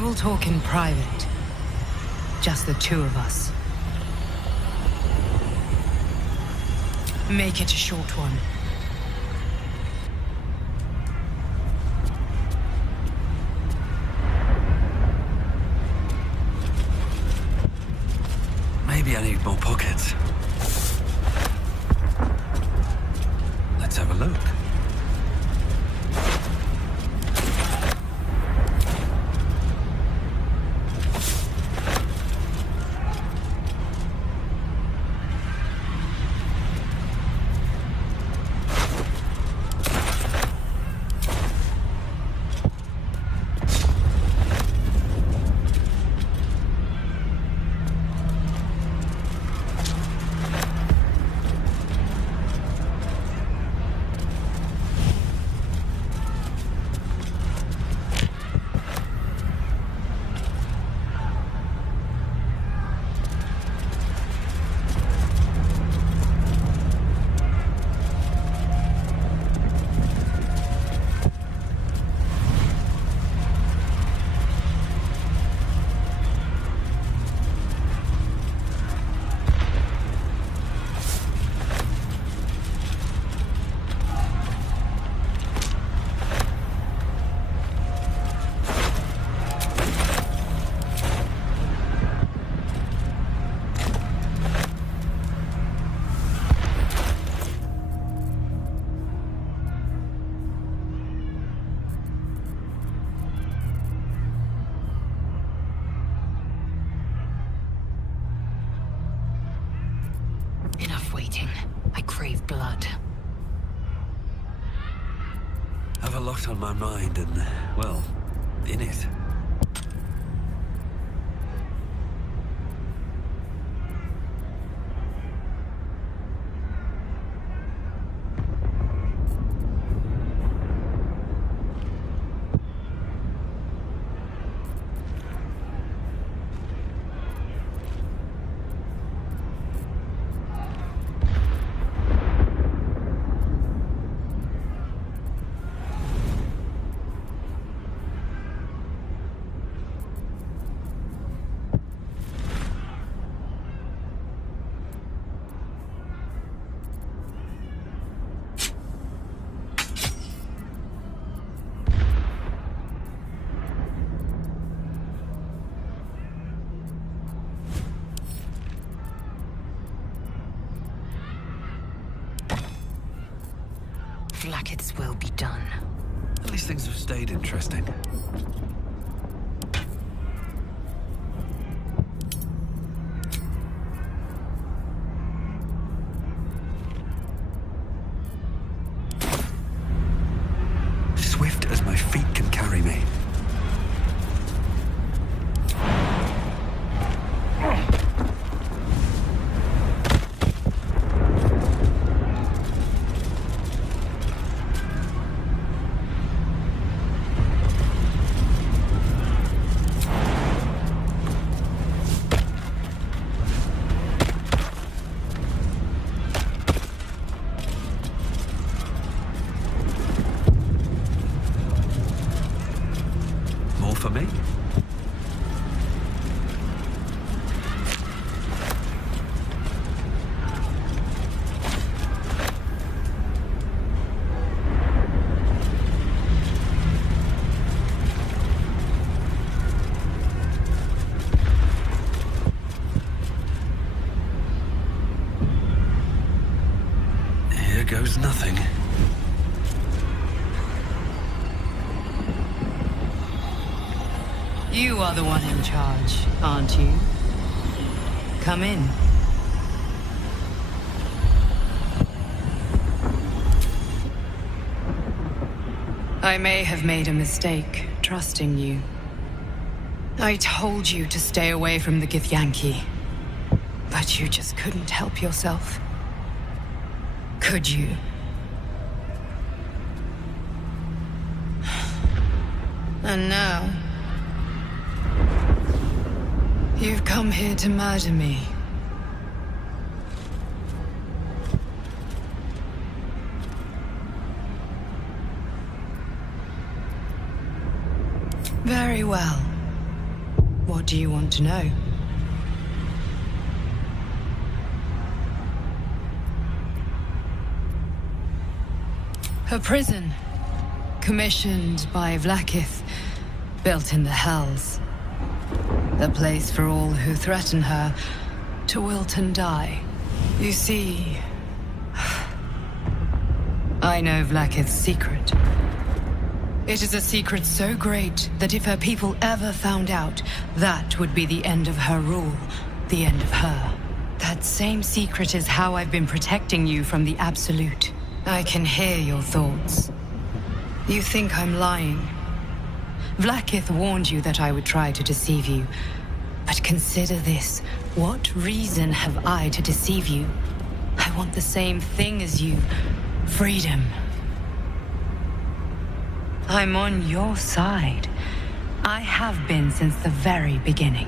will talk in private. Just the two of us. Make it a short one. Maybe I need more pockets. Let's have a look. Enough waiting. I crave blood. I've a lot on my mind and, well, in it. Blacket's will be done. At least things have stayed interesting. Swift as my feet can carry me. For me? Here goes nothing. You are the one in charge, aren't you? Come in. I may have made a mistake trusting you. I told you to stay away from the Githyanki, but you just couldn't help yourself. Could you? And now, you've come here to murder me. Very well. What do you want to know? Her prison, commissioned by Vlaakith, built in the Hells. A place for all who threaten her to wilt and die. You see, I know Vlaakith's secret. It is a secret so great that if her people ever found out, that would be the end of her rule, the end of her. That same secret is how I've been protecting you from the Absolute. I can hear your thoughts. You think I'm lying. Vlaakith warned you that I would try to deceive you. But consider this. What reason have I to deceive you? I want the same thing as you. Freedom. I'm on your side. I have been since the very beginning.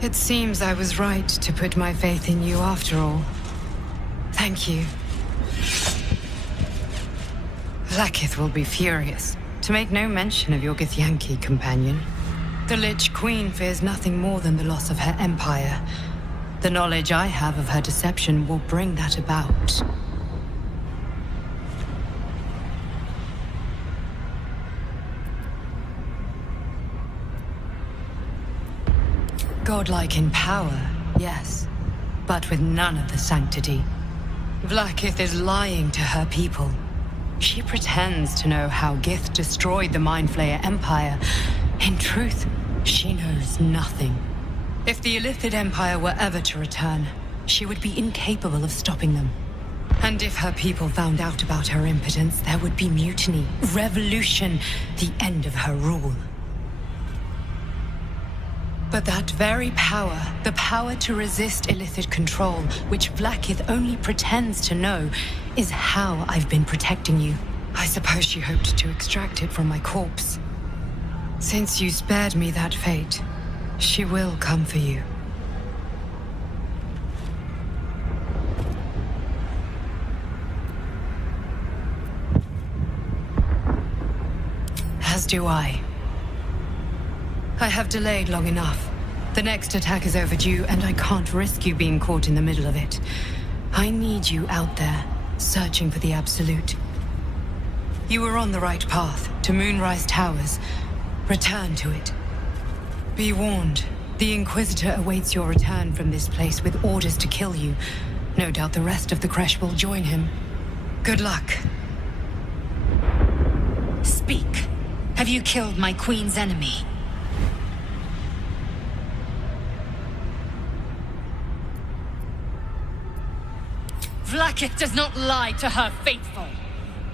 It seems I was right to put my faith in you after all. Thank you. Vlaakith will be furious, to make no mention of your Githyanki companion. The Lich Queen fears nothing more than the loss of her empire. The knowledge I have of her deception will bring that about. Godlike in power, yes, but with none of the sanctity. Vlaakith is lying to her people. She pretends to know how Gith destroyed the Mindflayer Empire. In truth, she knows nothing. If the Illithid Empire were ever to return, she would be incapable of stopping them. And if her people found out about her impotence, there would be mutiny, revolution, the end of her rule. But that very power, the power to resist Illithid control, which Vlaakith only pretends to know, is how I've been protecting you. I suppose she hoped to extract it from my corpse. Since you spared me that fate, she will come for you. As do I. I have delayed long enough. The next attack is overdue, and I can't risk you being caught in the middle of it. I need you out there, searching for the Absolute. You were on the right path, to Moonrise Towers. Return to it. Be warned, the Inquisitor awaits your return from this place with orders to kill you. No doubt the rest of the Kresh will join him. Good luck. Speak. Have you killed my queen's enemy? Vlaakith does not lie to her faithful.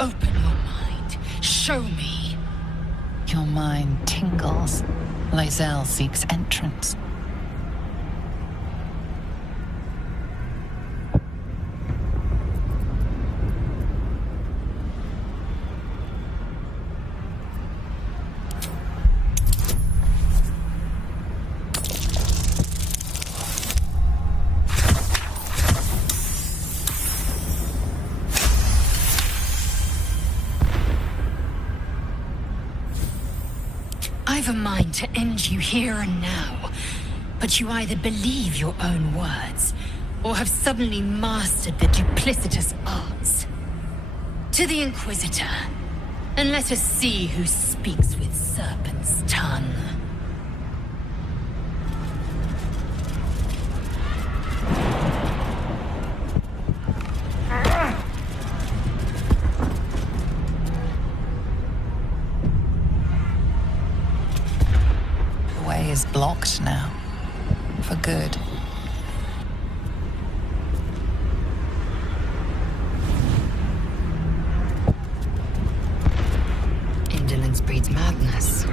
Open your mind. Show me. Your mind tingles. Lae'zel seeks entrance. I've a mind to end you here and now, but you either believe your own words, or have suddenly mastered the duplicitous arts. To the Inquisitor, and let us see who speaks with serpent's tongue. Is blocked now. For good. Indolence breeds madness.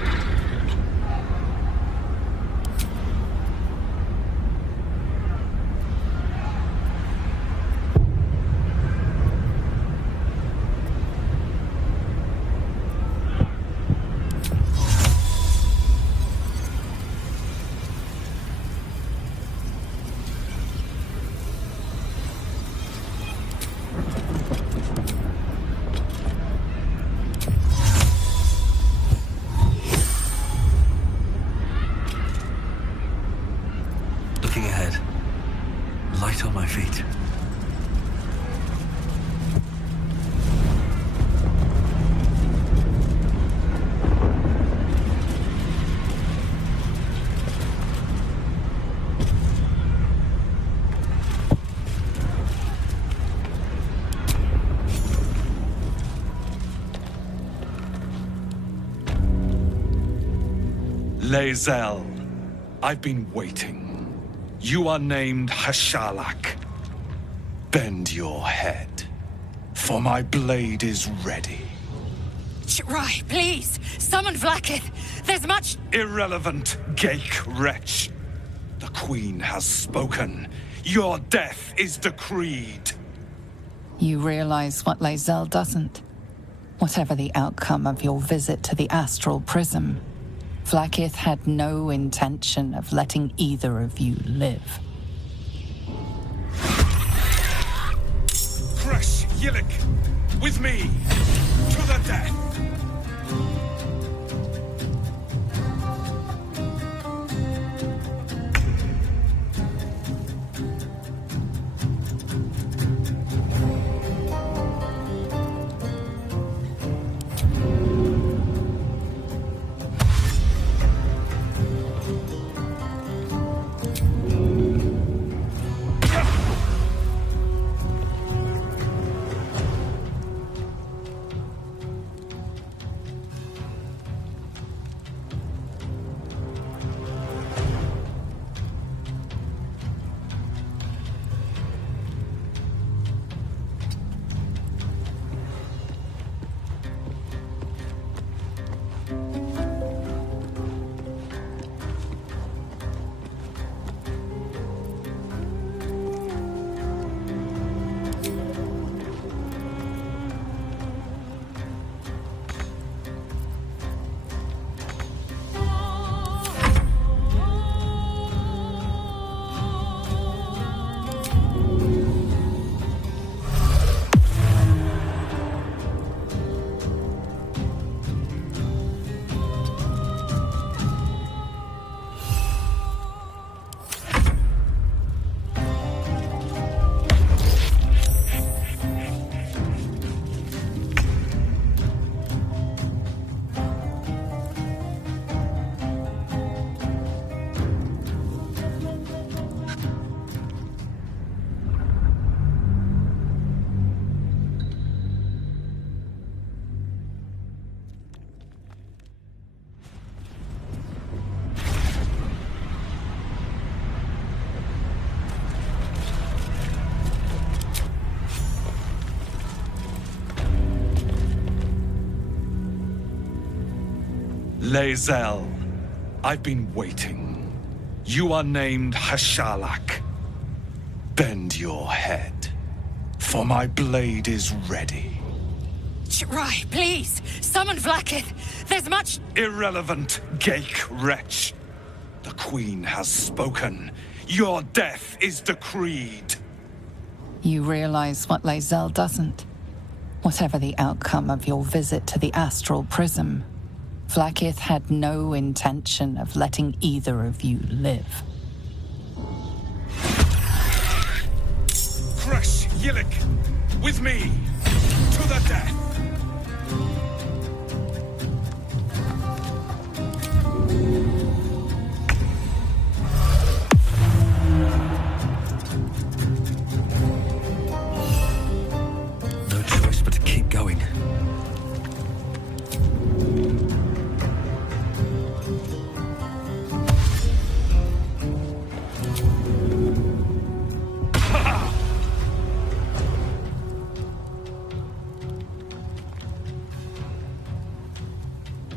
Lae'zel, I've been waiting. You are named Hashalak. Bend your head, for my blade is ready. Rai, please! Summon Vlaakith! There's much... Irrelevant, Geik wretch. The Queen has spoken. Your death is decreed. You realize what Lae'zel doesn't? Whatever the outcome of your visit to the Astral Prism, Vlaakith had no intention of letting either of you live. Crash Yillik, with me, to the death. Lae'zel, I've been waiting. You are named Hashalak. Bend your head, for my blade is ready. Rai, please! Summon Vlaakith! There's much... Irrelevant, Geik wretch. The Queen has spoken. Your death is decreed. You realize what Lae'zel doesn't? Whatever the outcome of your visit to the Astral Prism, Vlaakith had no intention of letting either of you live. Crash Yillik, with me, to the death. No choice but to keep going.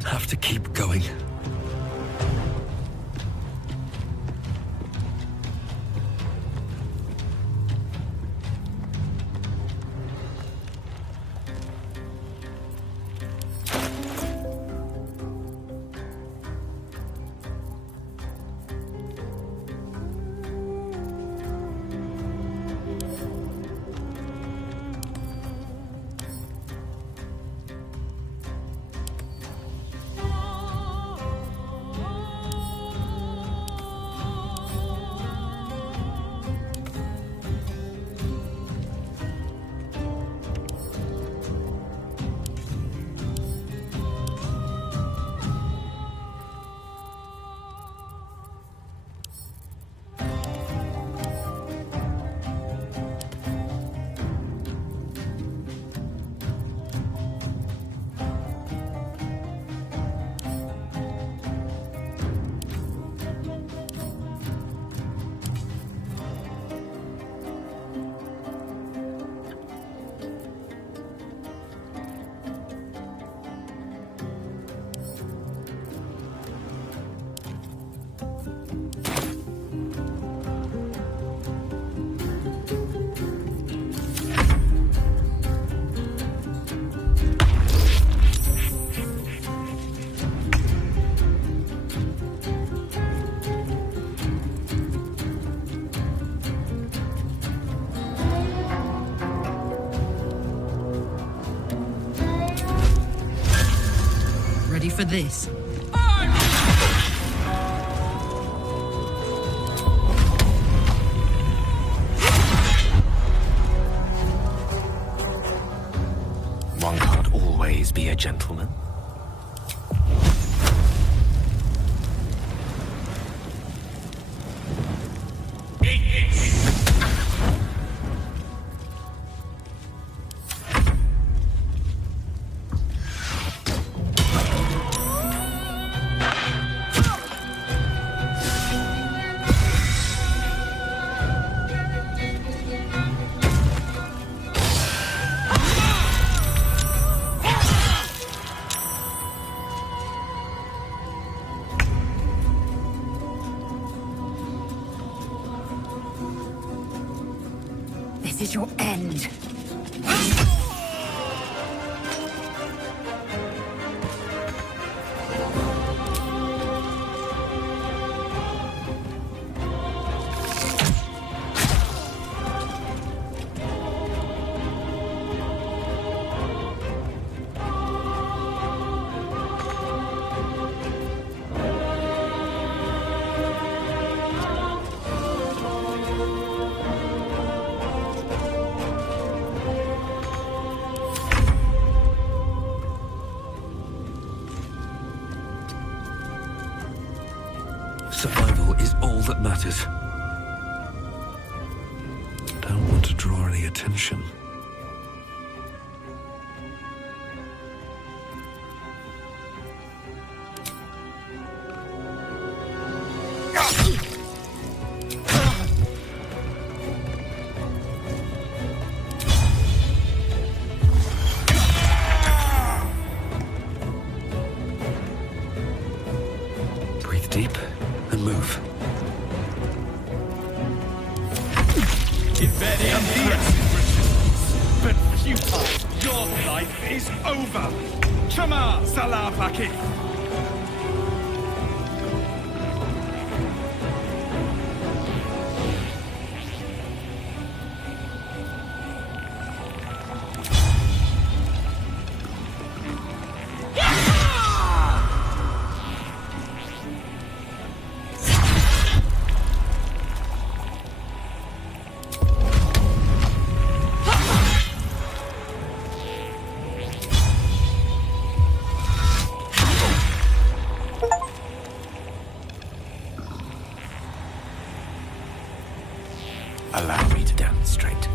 Have to keep going. ready for this. One can't always be a gentleman. This is your end. Survival is all that matters. Don't want to draw any attention. Breathe deep and move. But futile. Your life is over. Shama Salafaki. Allow me to demonstrate.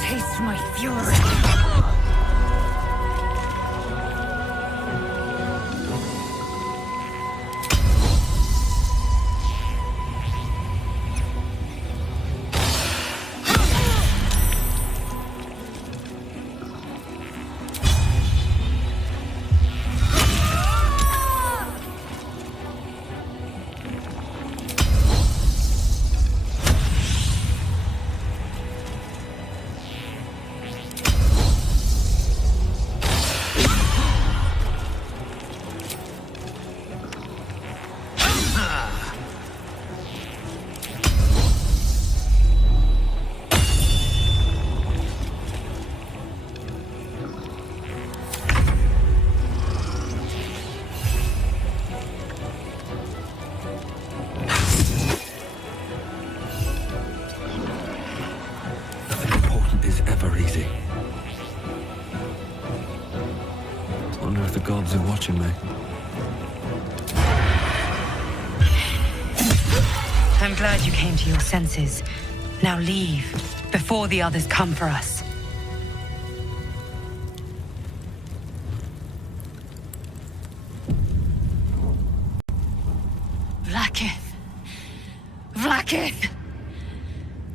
Taste my fury. Nothing important is ever easy. Wonder if the gods are watching me. I'm glad you came to your senses. Now leave, before the others come for us. Vlaakith! Vlaakith!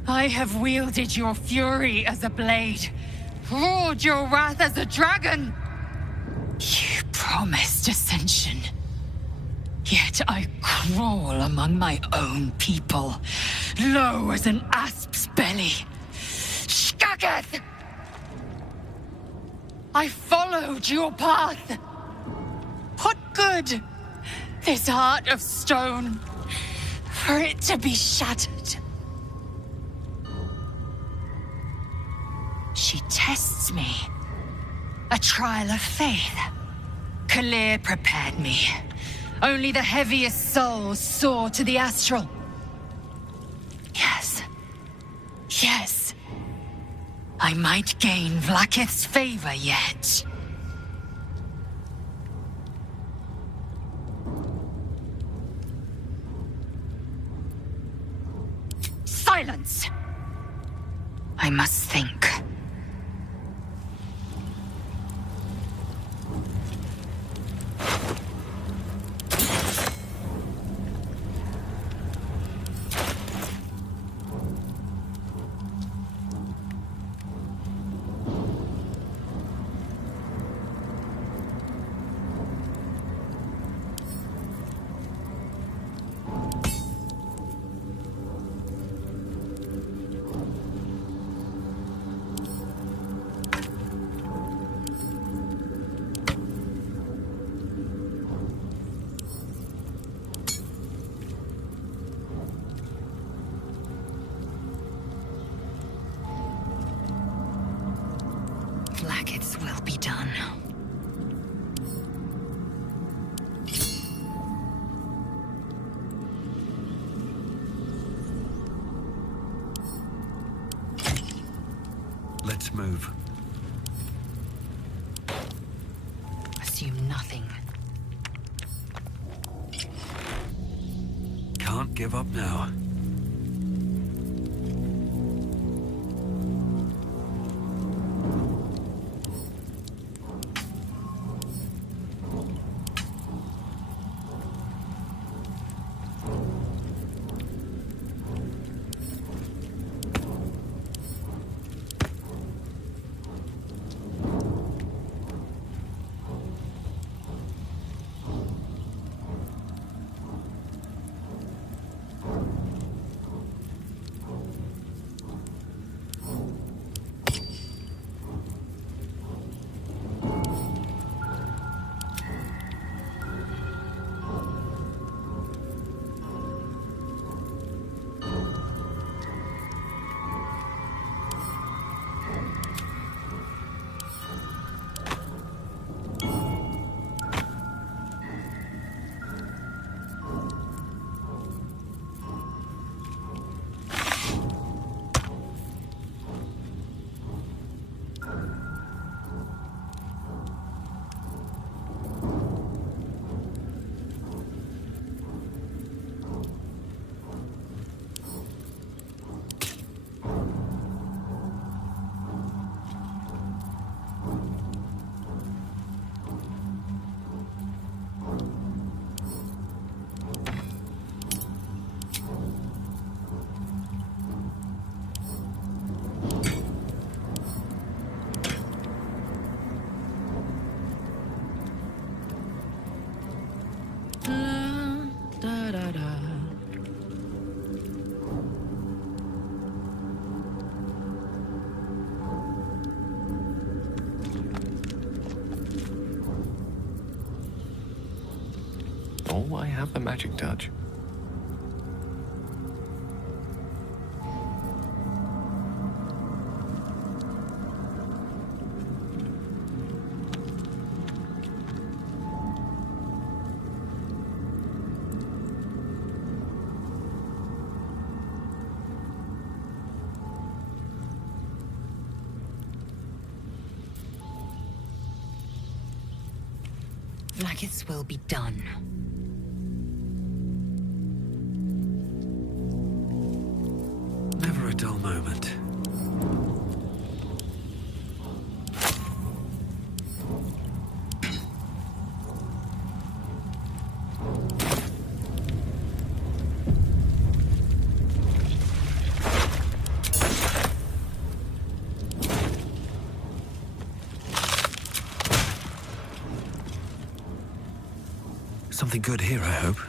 I have wielded your fury as a blade, roared your wrath as a dragon. You promised ascension. Yet I crawl among my own people, low as an asp's belly. Shkaketh! I followed your path. What good? This heart of stone, for it to be shattered. She tests me. A trial of faith. Kalir prepared me. Only the heaviest souls soar to the astral. Yes. Yes. I might gain Vlaakith's favor yet. Silence! I must think. Blackets will be done. Let's move. Assume nothing. Can't give up now. Oh, I have the magic touch. Blackets will be done. Never a dull moment. Something good here, I hope.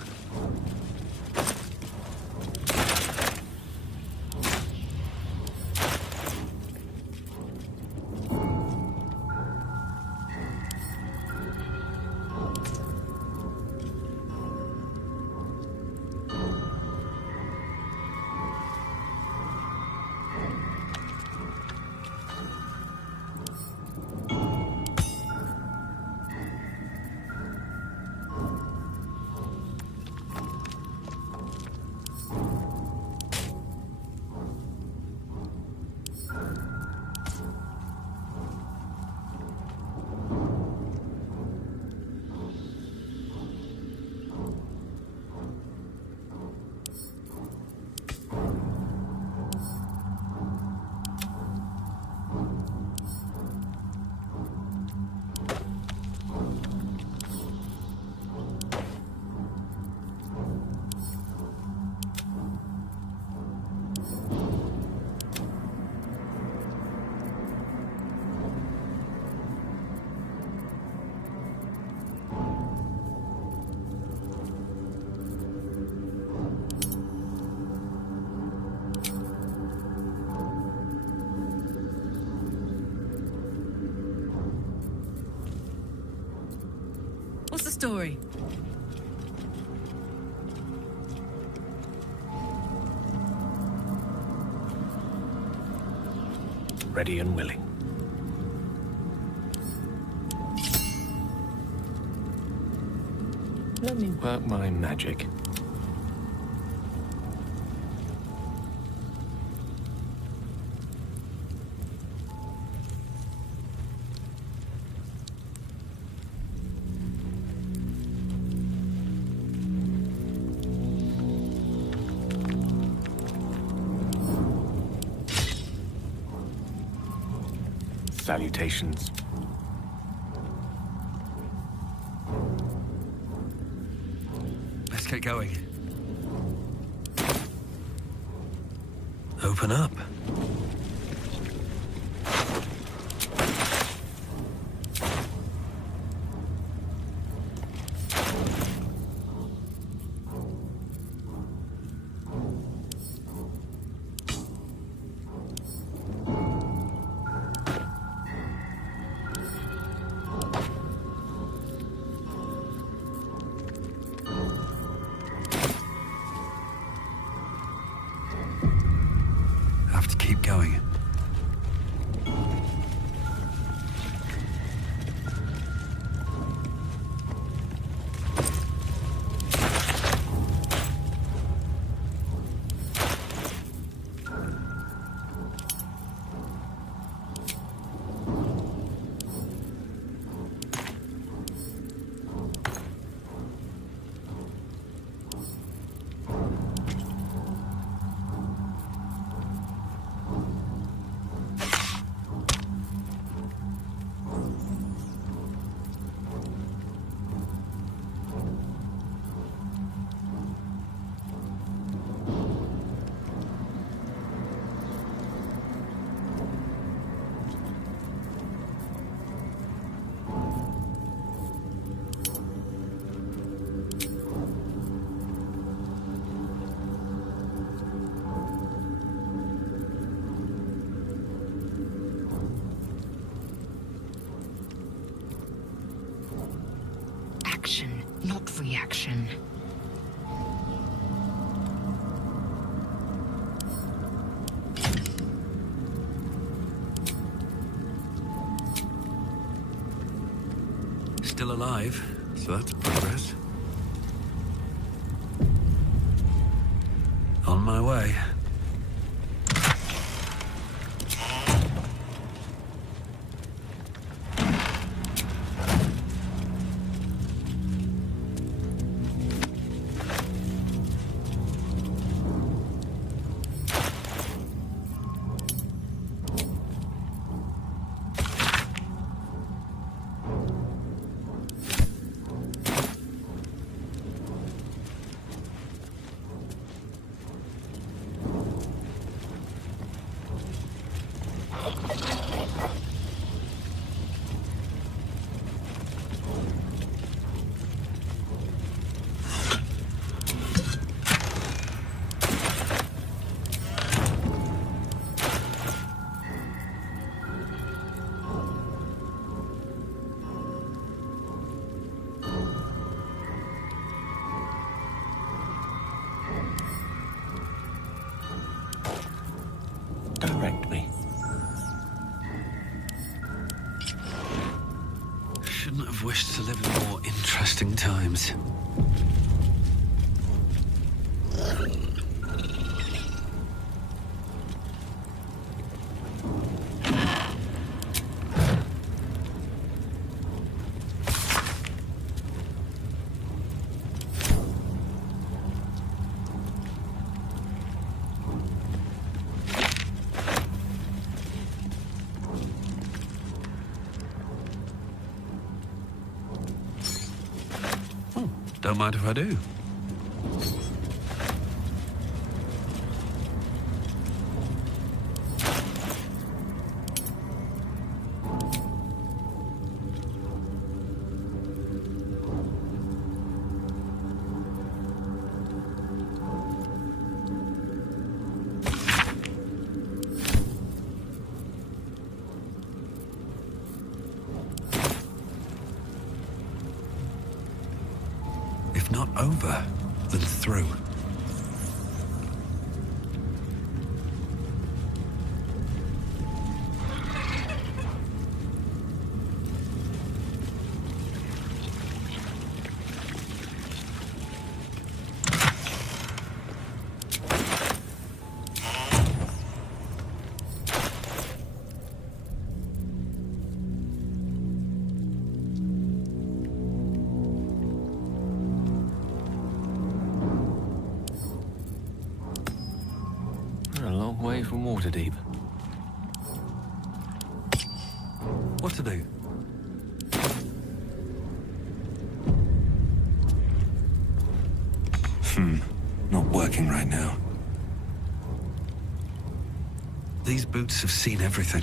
What's the story? Ready and willing. Let me work my magic. Salutations. Let's get going. Open up. Have to keep going. Action, not reaction. Still alive, so that's progress. On my way. Interesting times. Don't mind if I do. If not over, then through. Way from Waterdeep. What to do? Not working right now. These boots have seen everything.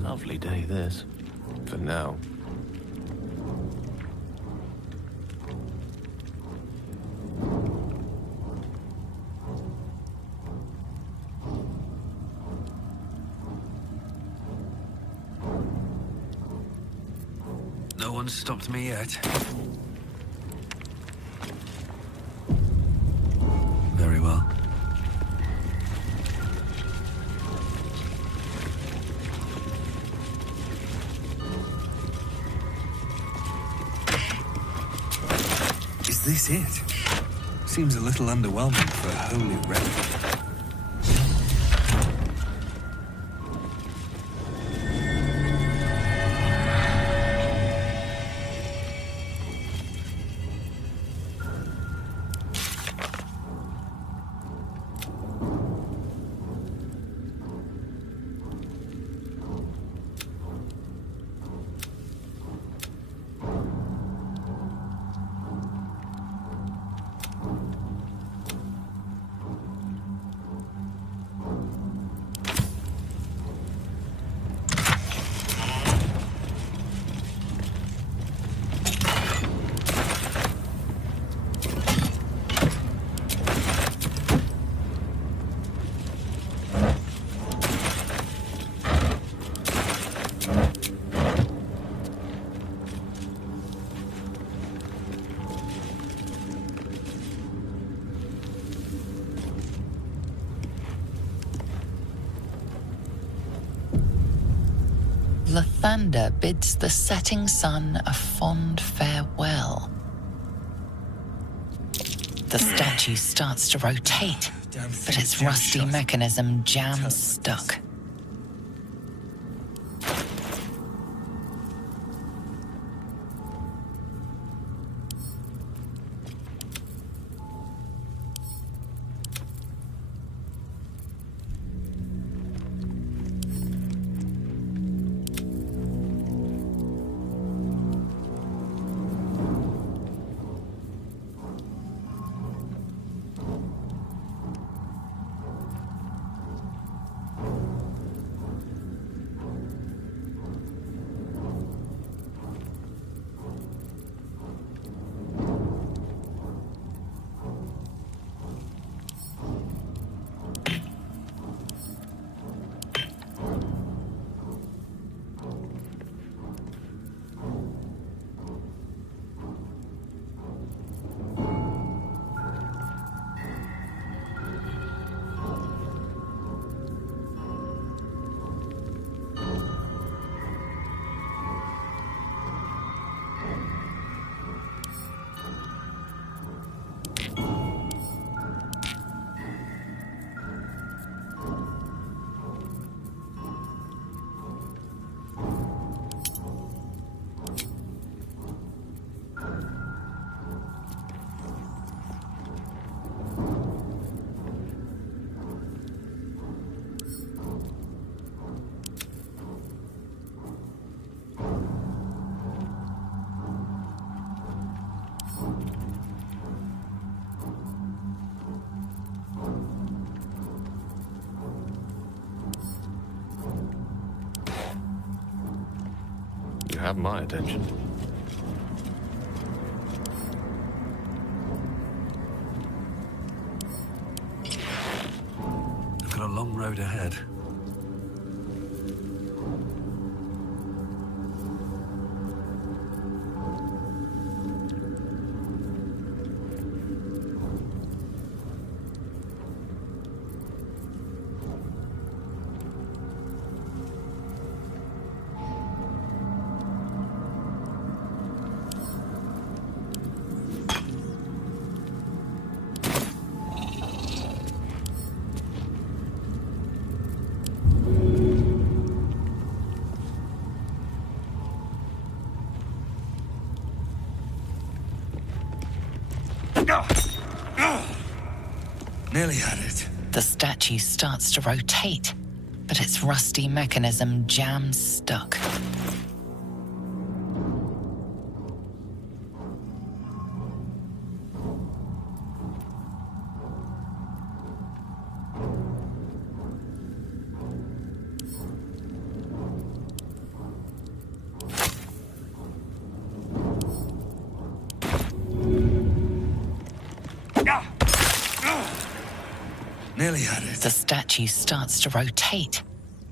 Lovely day, this. For now. No one's stopped me yet. Very well. Is this it? Seems a little underwhelming for a holy relic. Lathander bids the setting sun a fond farewell. The statue starts to rotate, but its rusty mechanism jams stuck. You have my attention. I've got a long road ahead. Nearly had it. The statue starts to rotate, but its rusty mechanism jams stuck. Nearly had it. The statue starts to rotate,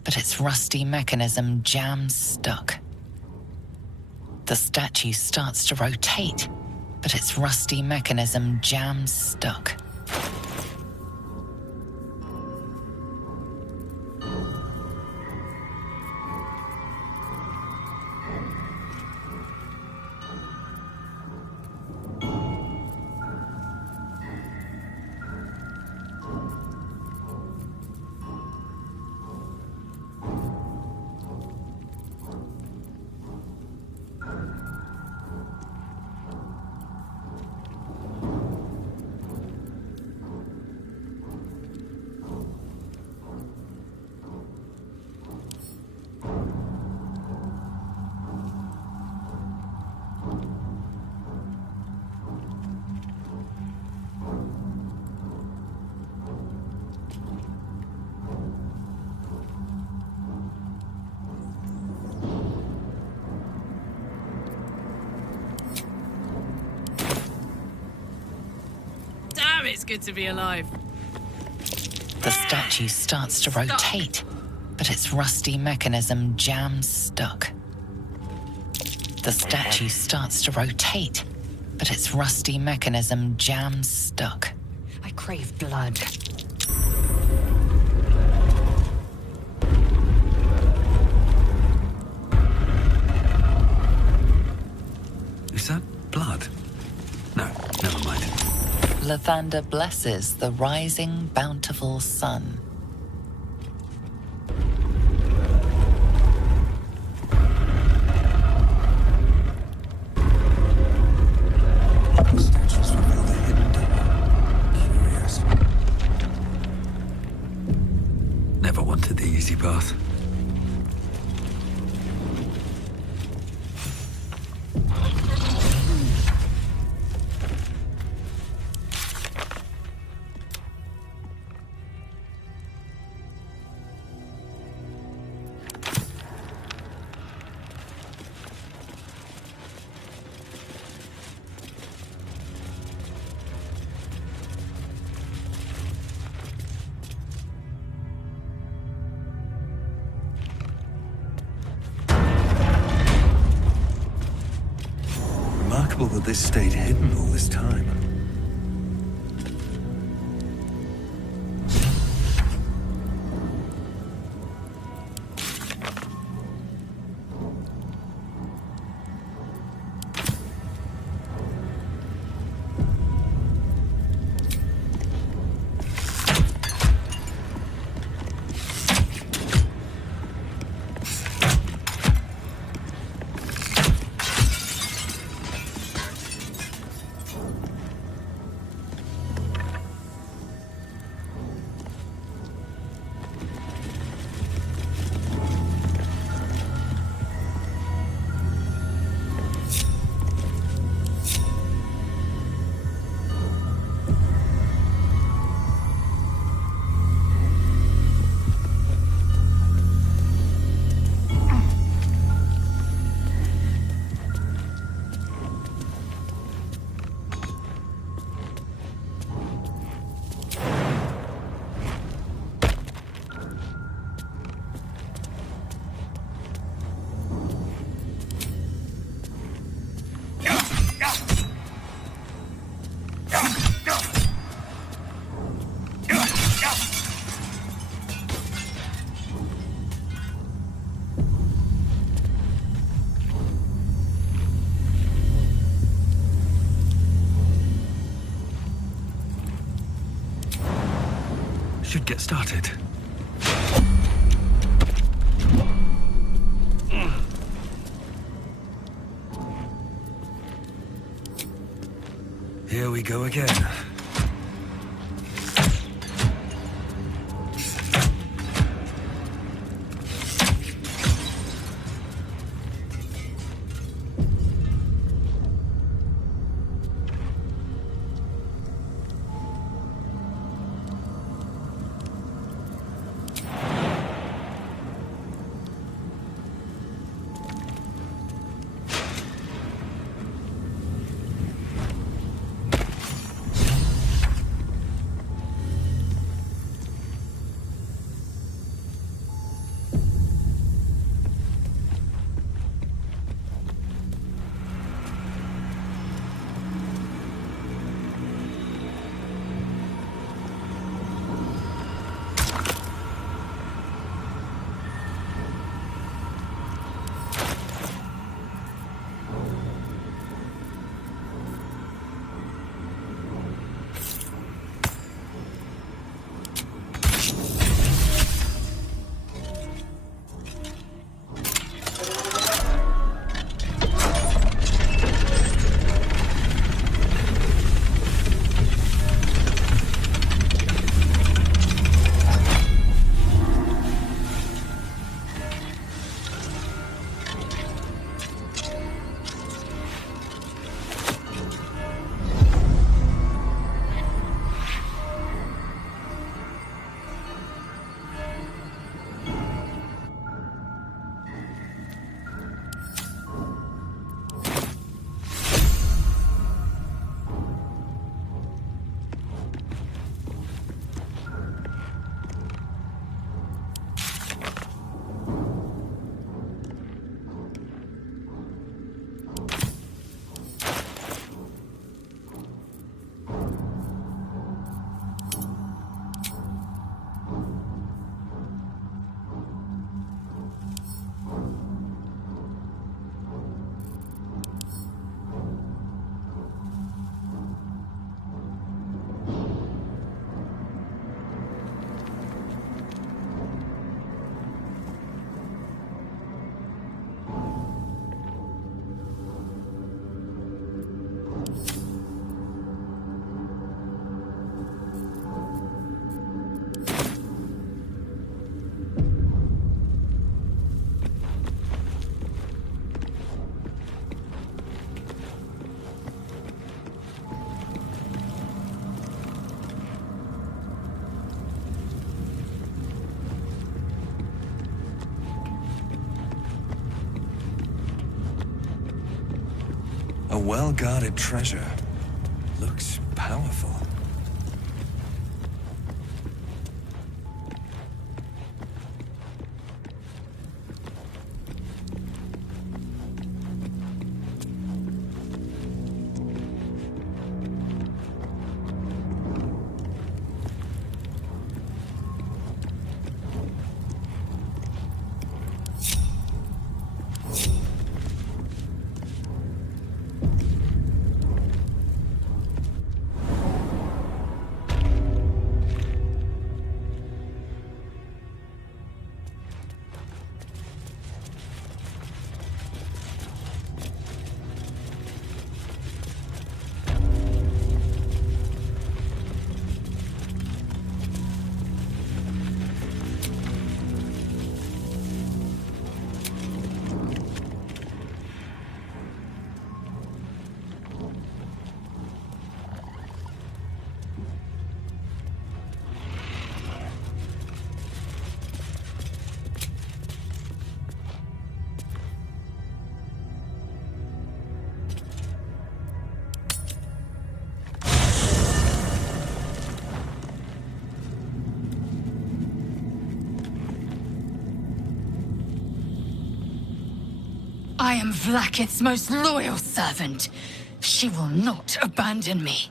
but its rusty mechanism jams stuck. The statue starts to rotate, but its rusty mechanism jams stuck. It's good to be alive. The statue starts to rotate, but its rusty mechanism jams stuck. The statue starts to rotate, but its rusty mechanism jams stuck. I crave blood. Lathander blesses the rising, bountiful sun. Statues reveal the hidden door. Curious. Never wanted the easy path. Remarkable that this stayed hidden all this time. Should get started. Here we go again. well-guarded treasure. Looks powerful. I am Vlaakith's most loyal servant. She will not abandon me.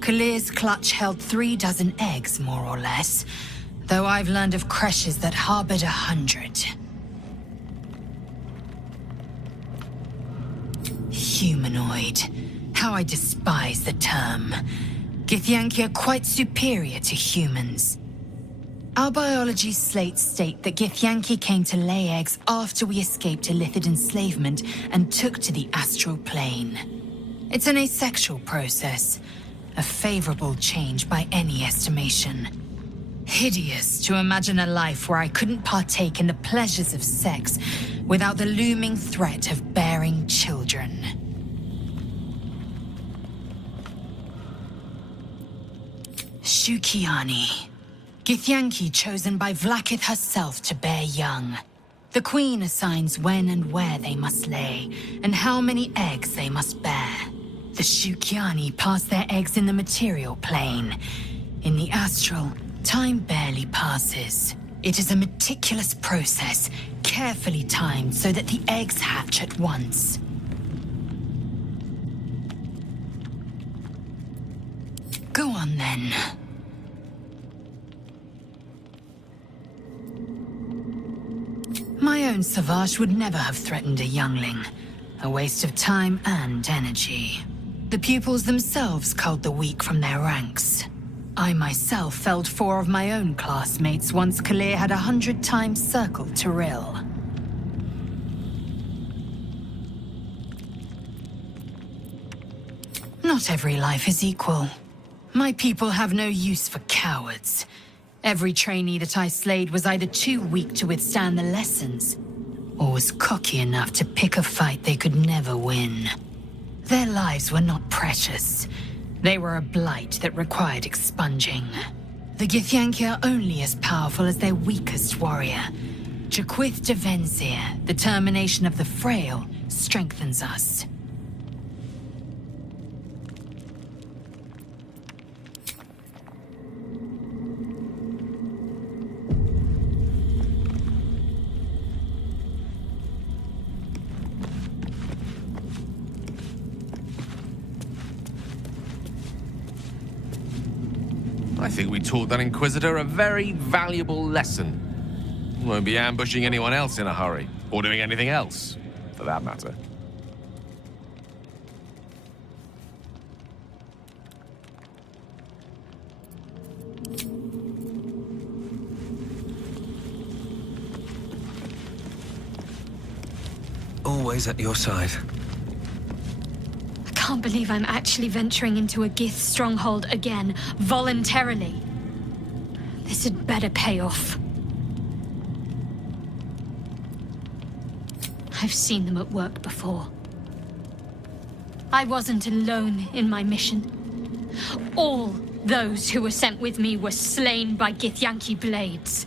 Kalir's clutch held 36 eggs, more or less, though I've learned of creches that harbored 100. Humanoid. How I despise the term. Githyanki are quite superior to humans. Our biology slates state that Githyanki came to lay eggs after we escaped Illithid enslavement and took to the astral plane. It's an asexual process, a favorable change by any estimation. Hideous to imagine a life where I couldn't partake in the pleasures of sex without the looming threat of bearing children. Shukiani. Githyanki chosen by Vlaakith herself to bear young. The Queen assigns when and where they must lay, and how many eggs they must bear. The Shukiani pass their eggs in the material plane. In the astral, time barely passes. It is a meticulous process, carefully timed so that the eggs hatch at once. Go on then. My own Savage would never have threatened a youngling. A waste of time and energy. The pupils themselves culled the weak from their ranks. I myself felled 4 of my own classmates once Kalir had 100 times circled Tyrell. Not every life is equal. My people have no use for cowards. Every trainee that I slayed was either too weak to withstand the lessons, or was cocky enough to pick a fight they could never win. Their lives were not precious. They were a blight that required expunging. The Githyanki are only as powerful as their weakest warrior. Jaquith de Venzir, the termination of the frail, strengthens us. I think we taught that Inquisitor a very valuable lesson. Won't be ambushing anyone else in a hurry, or doing anything else, for that matter. Always at your side. I can't believe I'm actually venturing into a Gith stronghold again, voluntarily. This had better pay off. I've seen them at work before. I wasn't alone in my mission. All those who were sent with me were slain by Githyanki blades.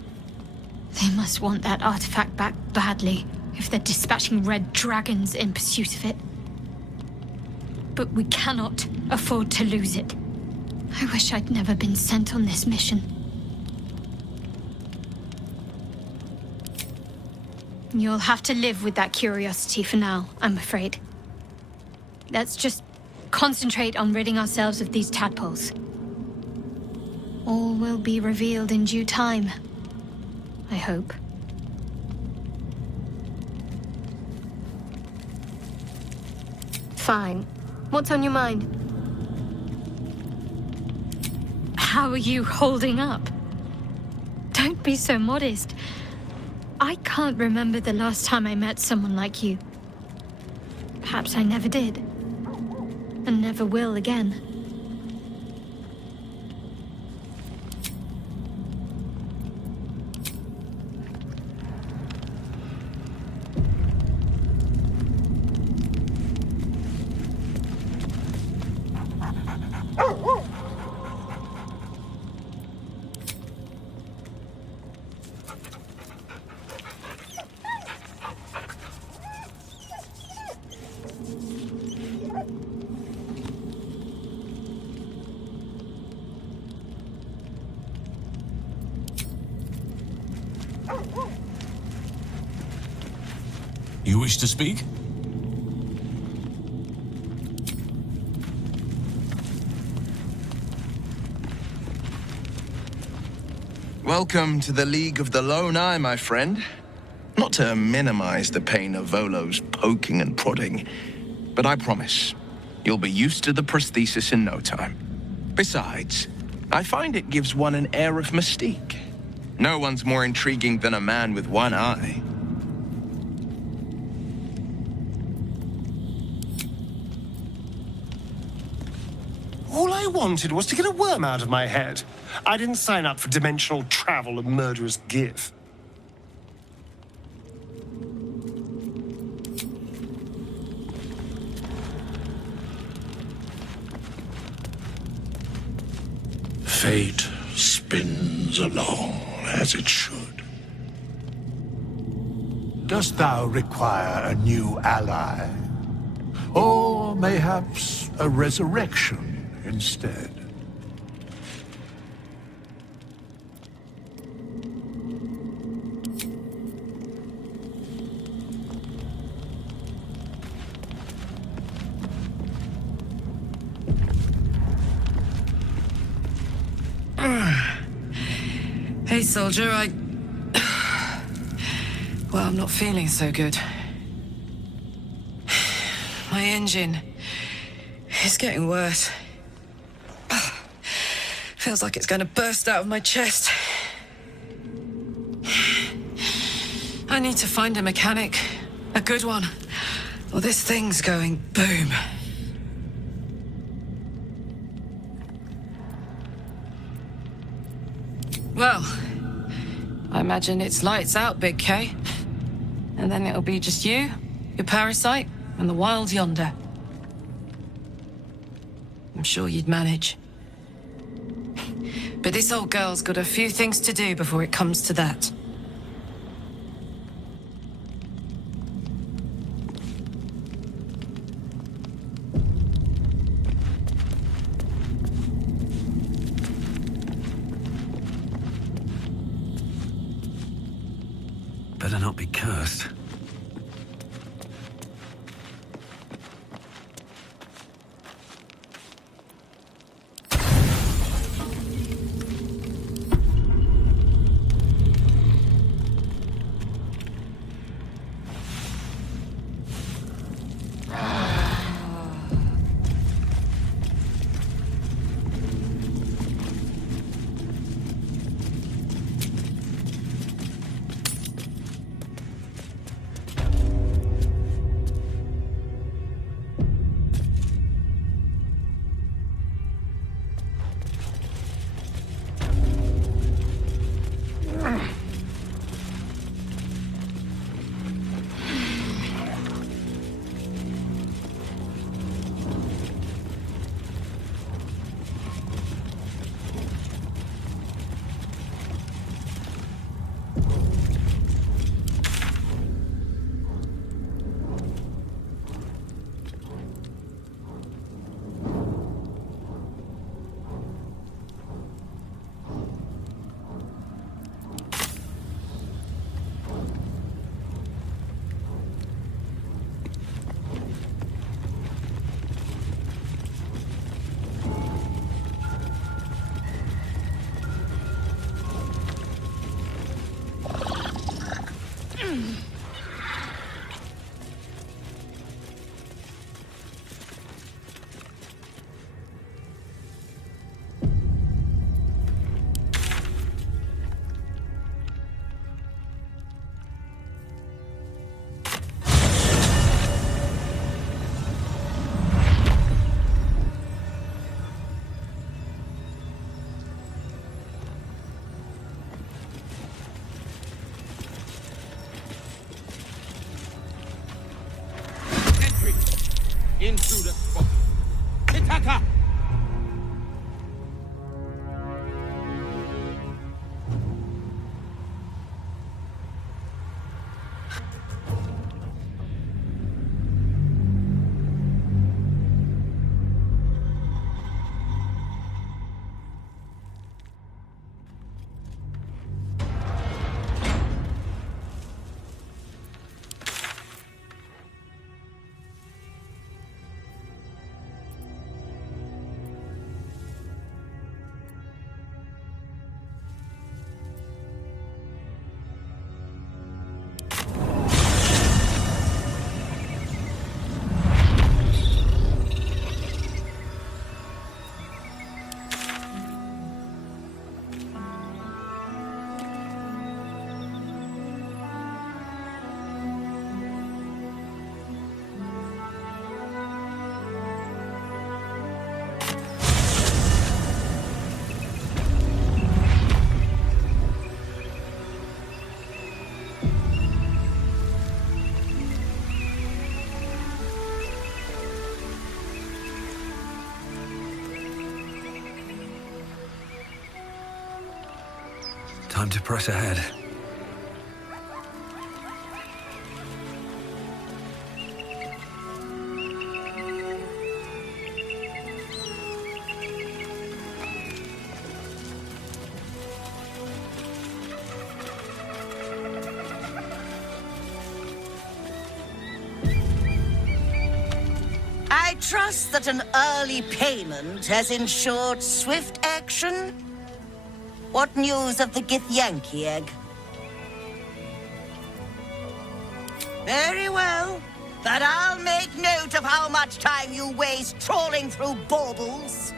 They must want that artifact back badly, if they're dispatching red dragons in pursuit of it. But we cannot afford to lose it. I wish I'd never been sent on this mission. You'll have to live with that curiosity for now, I'm afraid. Let's just concentrate on ridding ourselves of these tadpoles. All will be revealed in due time, I hope. Fine. What's on your mind? How are you holding up? Don't be so modest. I can't remember the last time I met someone like you. Perhaps I never did. And never will again. You wish to speak? Welcome to the League of the Lone Eye, my friend. Not to minimize the pain of Volo's poking and prodding, but I promise, you'll be used to the prosthesis in no time. Besides, I find it gives one an air of mystique. No one's more intriguing than a man with one eye. All I wanted was to get a worm out of my head. I didn't sign up for dimensional travel and murderous Gith. Fate spins along as it should. Dost thou require a new ally? Or mayhaps a resurrection instead? Hey, soldier, well, I'm not feeling so good. My engine is getting worse. Feels like it's going to burst out of my chest. I need to find a mechanic. A good one. Or this thing's going boom. Well, I imagine it's lights out, Big K. And then it'll be just you, your parasite, and the wild yonder. I'm sure you'd manage. But this old girl's got a few things to do before it comes to that. Better not be cursed. Into the spot. Hitaka! Time to press ahead. I trust that an early payment has ensured swift action? What news of the Githyanki egg? Very well. But I'll make note of how much time you waste trawling through baubles.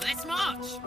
Let's march!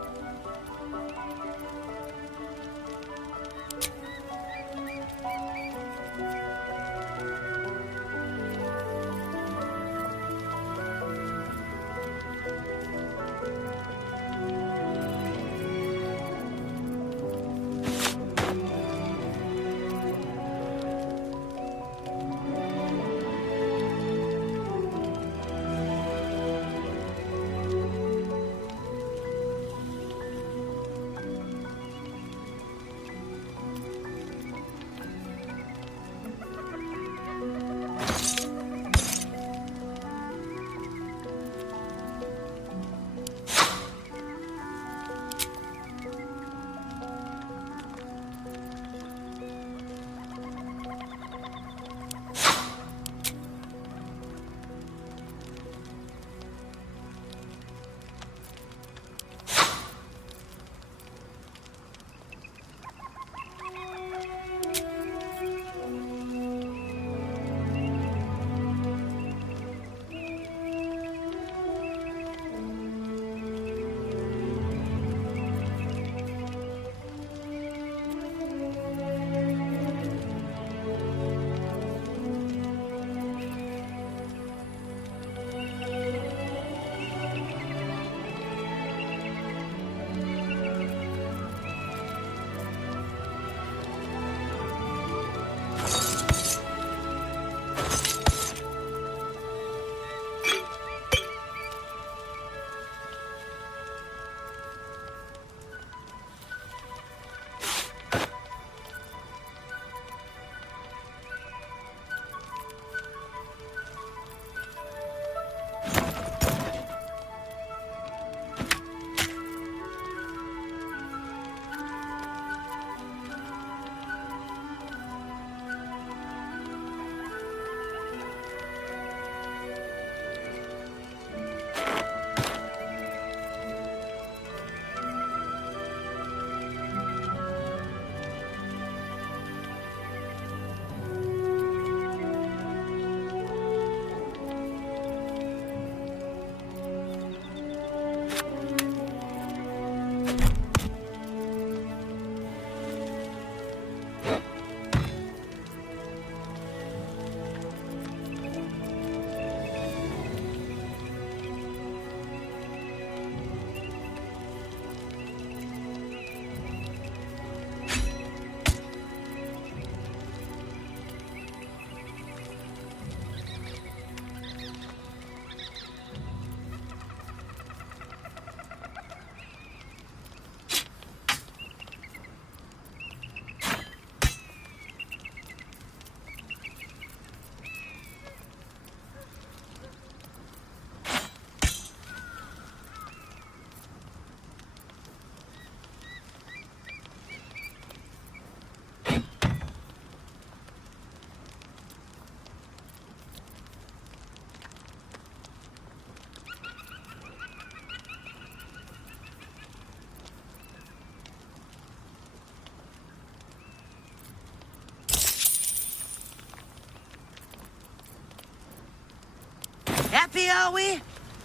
Happy, are we?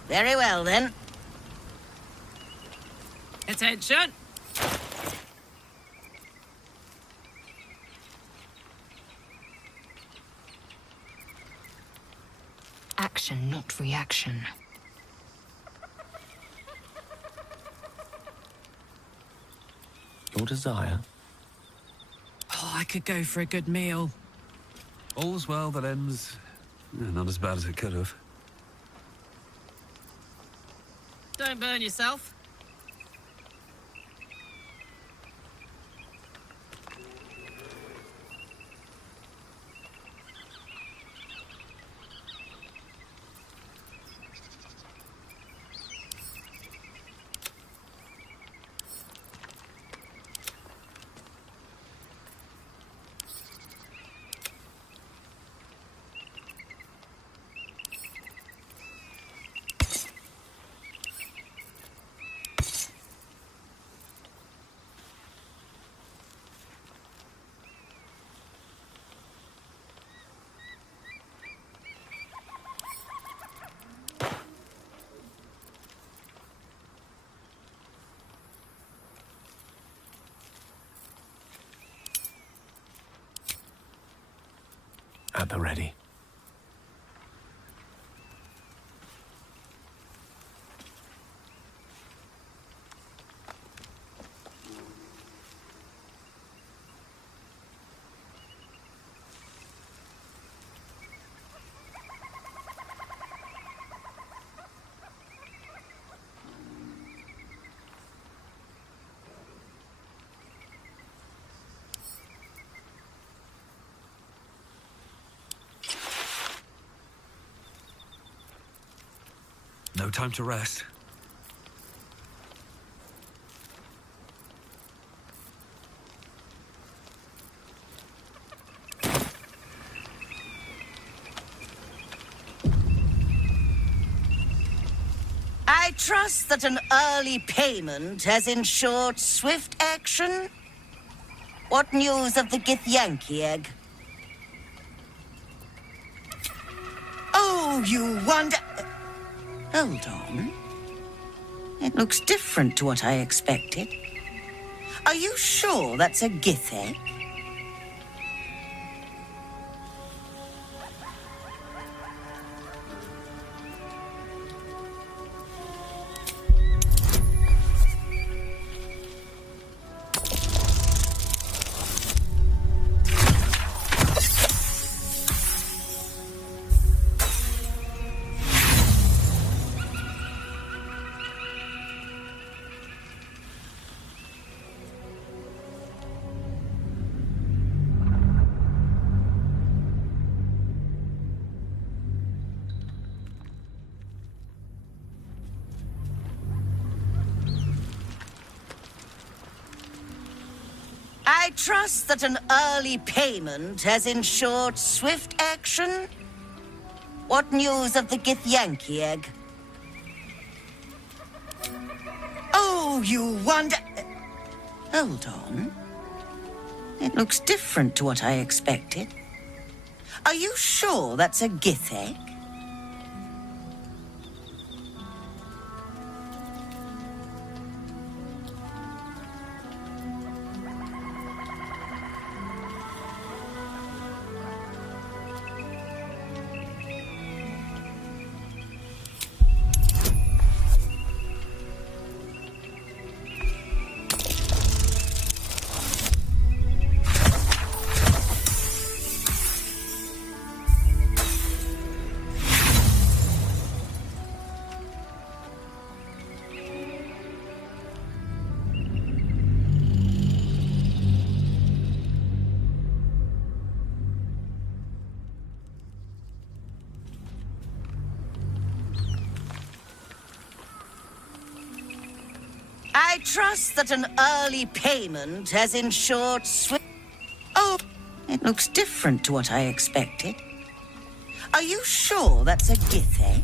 Very well, then. Attention! Action, not reaction. Your desire? Oh, I could go for a good meal. All's well that ends not as bad as it could have. Don't burn yourself. At the ready. No time to rest. I trust that an early payment has ensured swift action? What news of the Githyanki egg? Oh, you wonder... Hold on. It looks different to what I expected. Are you sure that's a Gith egg? I trust that an early payment has ensured swift action? What news of the Githyanki egg? Oh, you wonder... Hold on. It looks different to what I expected. Are you sure that's a Gith egg? I trust that an early payment has ensured swift... Oh, it looks different to what I expected. Are you sure that's a Gith egg?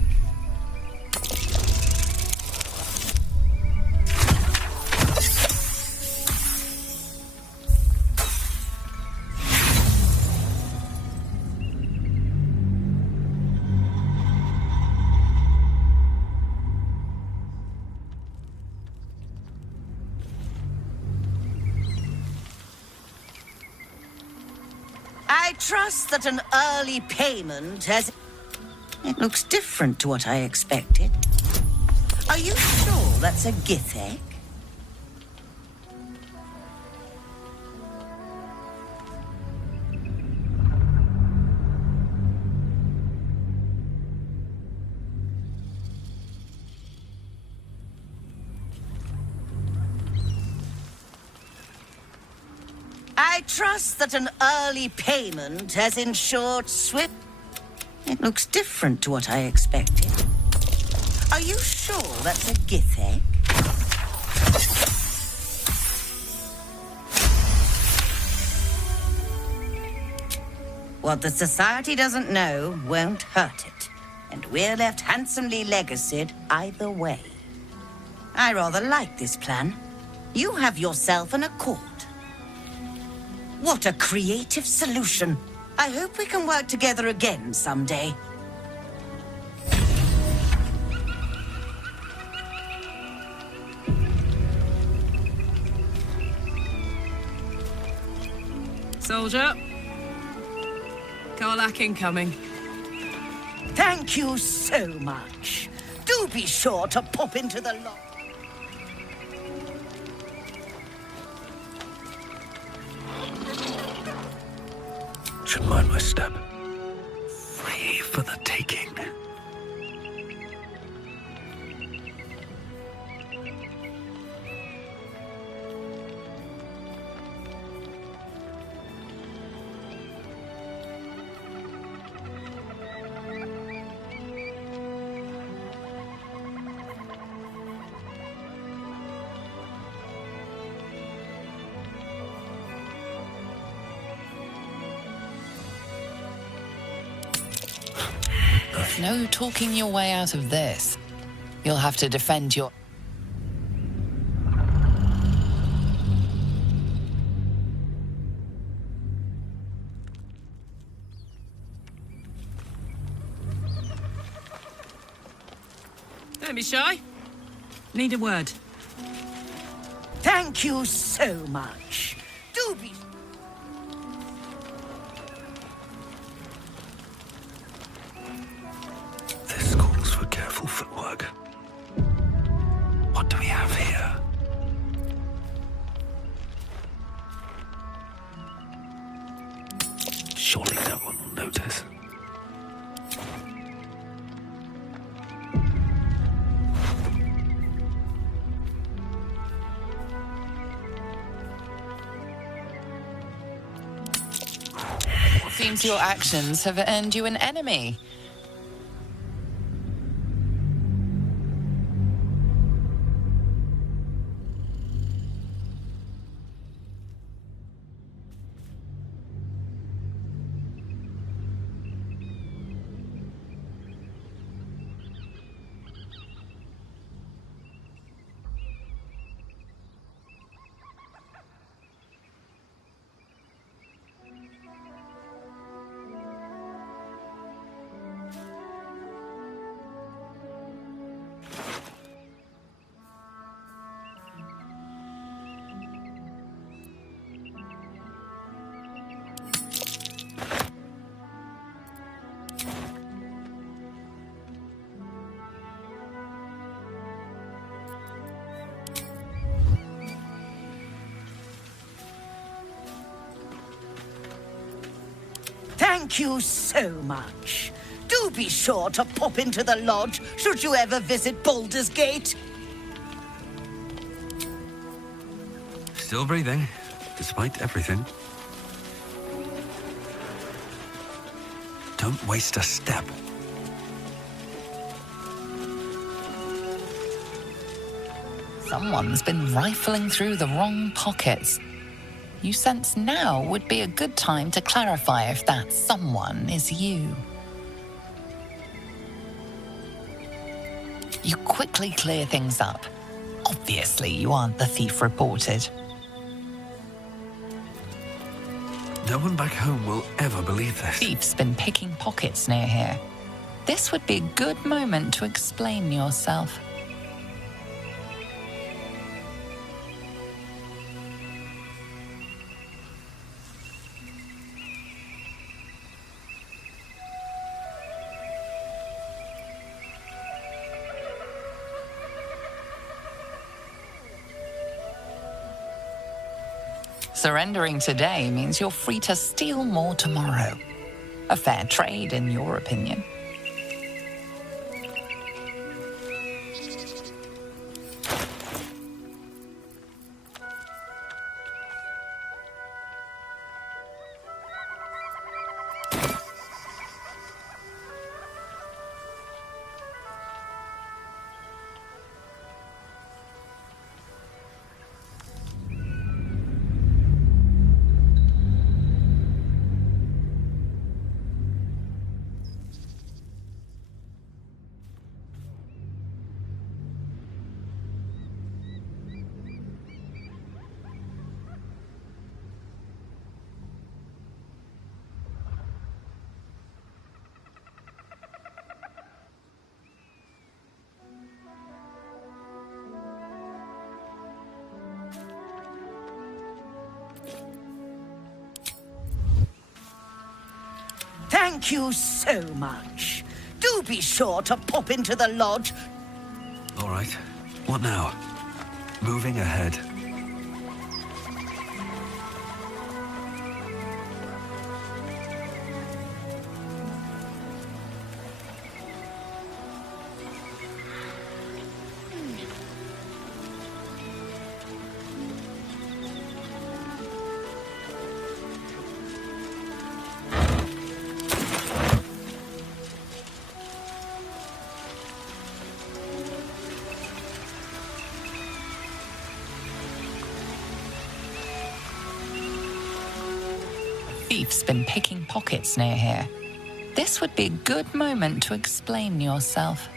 I trust that an early payment has... It looks different to what I expected. Are you sure that's a Githyanki? I trust that an early payment has ensured swift... It looks different to what I expected. Are you sure that's a Githyanki? What the Society doesn't know won't hurt it. And we're left handsomely legacied either way. I rather like this plan. You have yourself an accord. What a creative solution. I hope we can work together again someday. Soldier. Karlak incoming. Thank you so much. Do be sure to pop into the lodge. Should mind my step. Free for the taking. No talking your way out of this. You'll have to defend your... Don't be shy. Need a word. Thank you so much. Do be... This calls for careful footwork. What do we have here? Surely no one will notice. Seems your actions have earned you an enemy. Thank you so much. Do be sure to pop into the lodge should you ever visit Baldur's Gate. Still breathing, despite everything. Don't waste a step. Someone's been rifling through the wrong pockets. You sense now would be a good time to clarify if that someone is you. You quickly clear things up. Obviously, you aren't the thief reported. No one back home will ever believe this. Thief's been picking pockets near here. This would be a good moment to explain yourself. Surrendering today means you're free to steal more tomorrow. A fair trade, in your opinion. Thank you so much. Do be sure to pop into the lodge. All right. What now? Moving ahead. Thief's been picking pockets near here. This would be a good moment to explain yourself.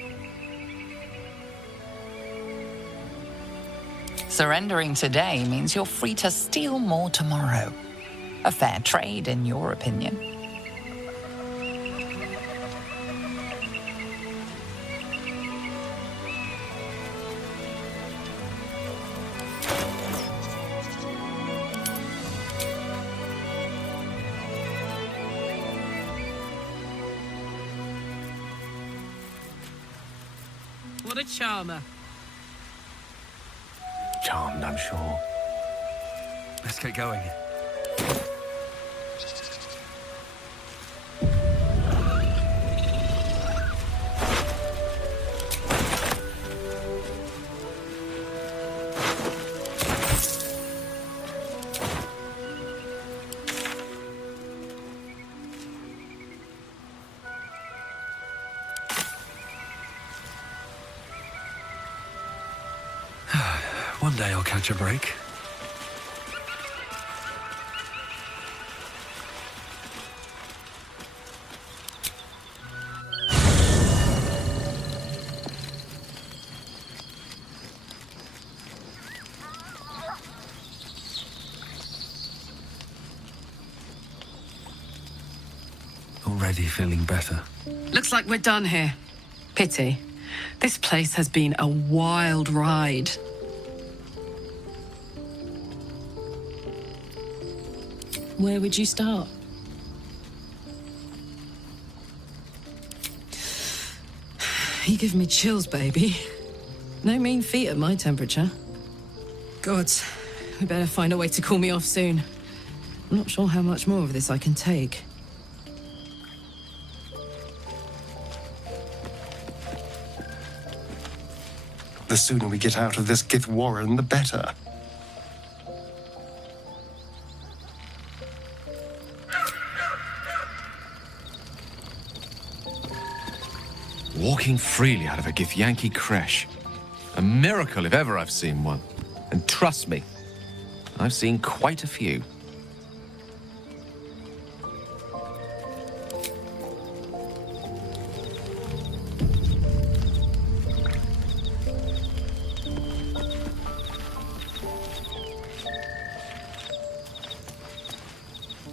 Surrendering today means you're free to steal more tomorrow. A fair trade, in your opinion. What a charmer. Charmed, I'm sure. Let's get going. One day I'll catch a break. Already feeling better. Looks like we're done here. Pity. This place has been a wild ride. Where would you start? You give me chills, baby. No mean feat at my temperature. Gods, we better find a way to cool me off soon. I'm not sure how much more of this I can take. The sooner we get out of this Gith Warren, the better. Walking freely out of a Githyanki creche. A miracle if ever I've seen one. And trust me, I've seen quite a few.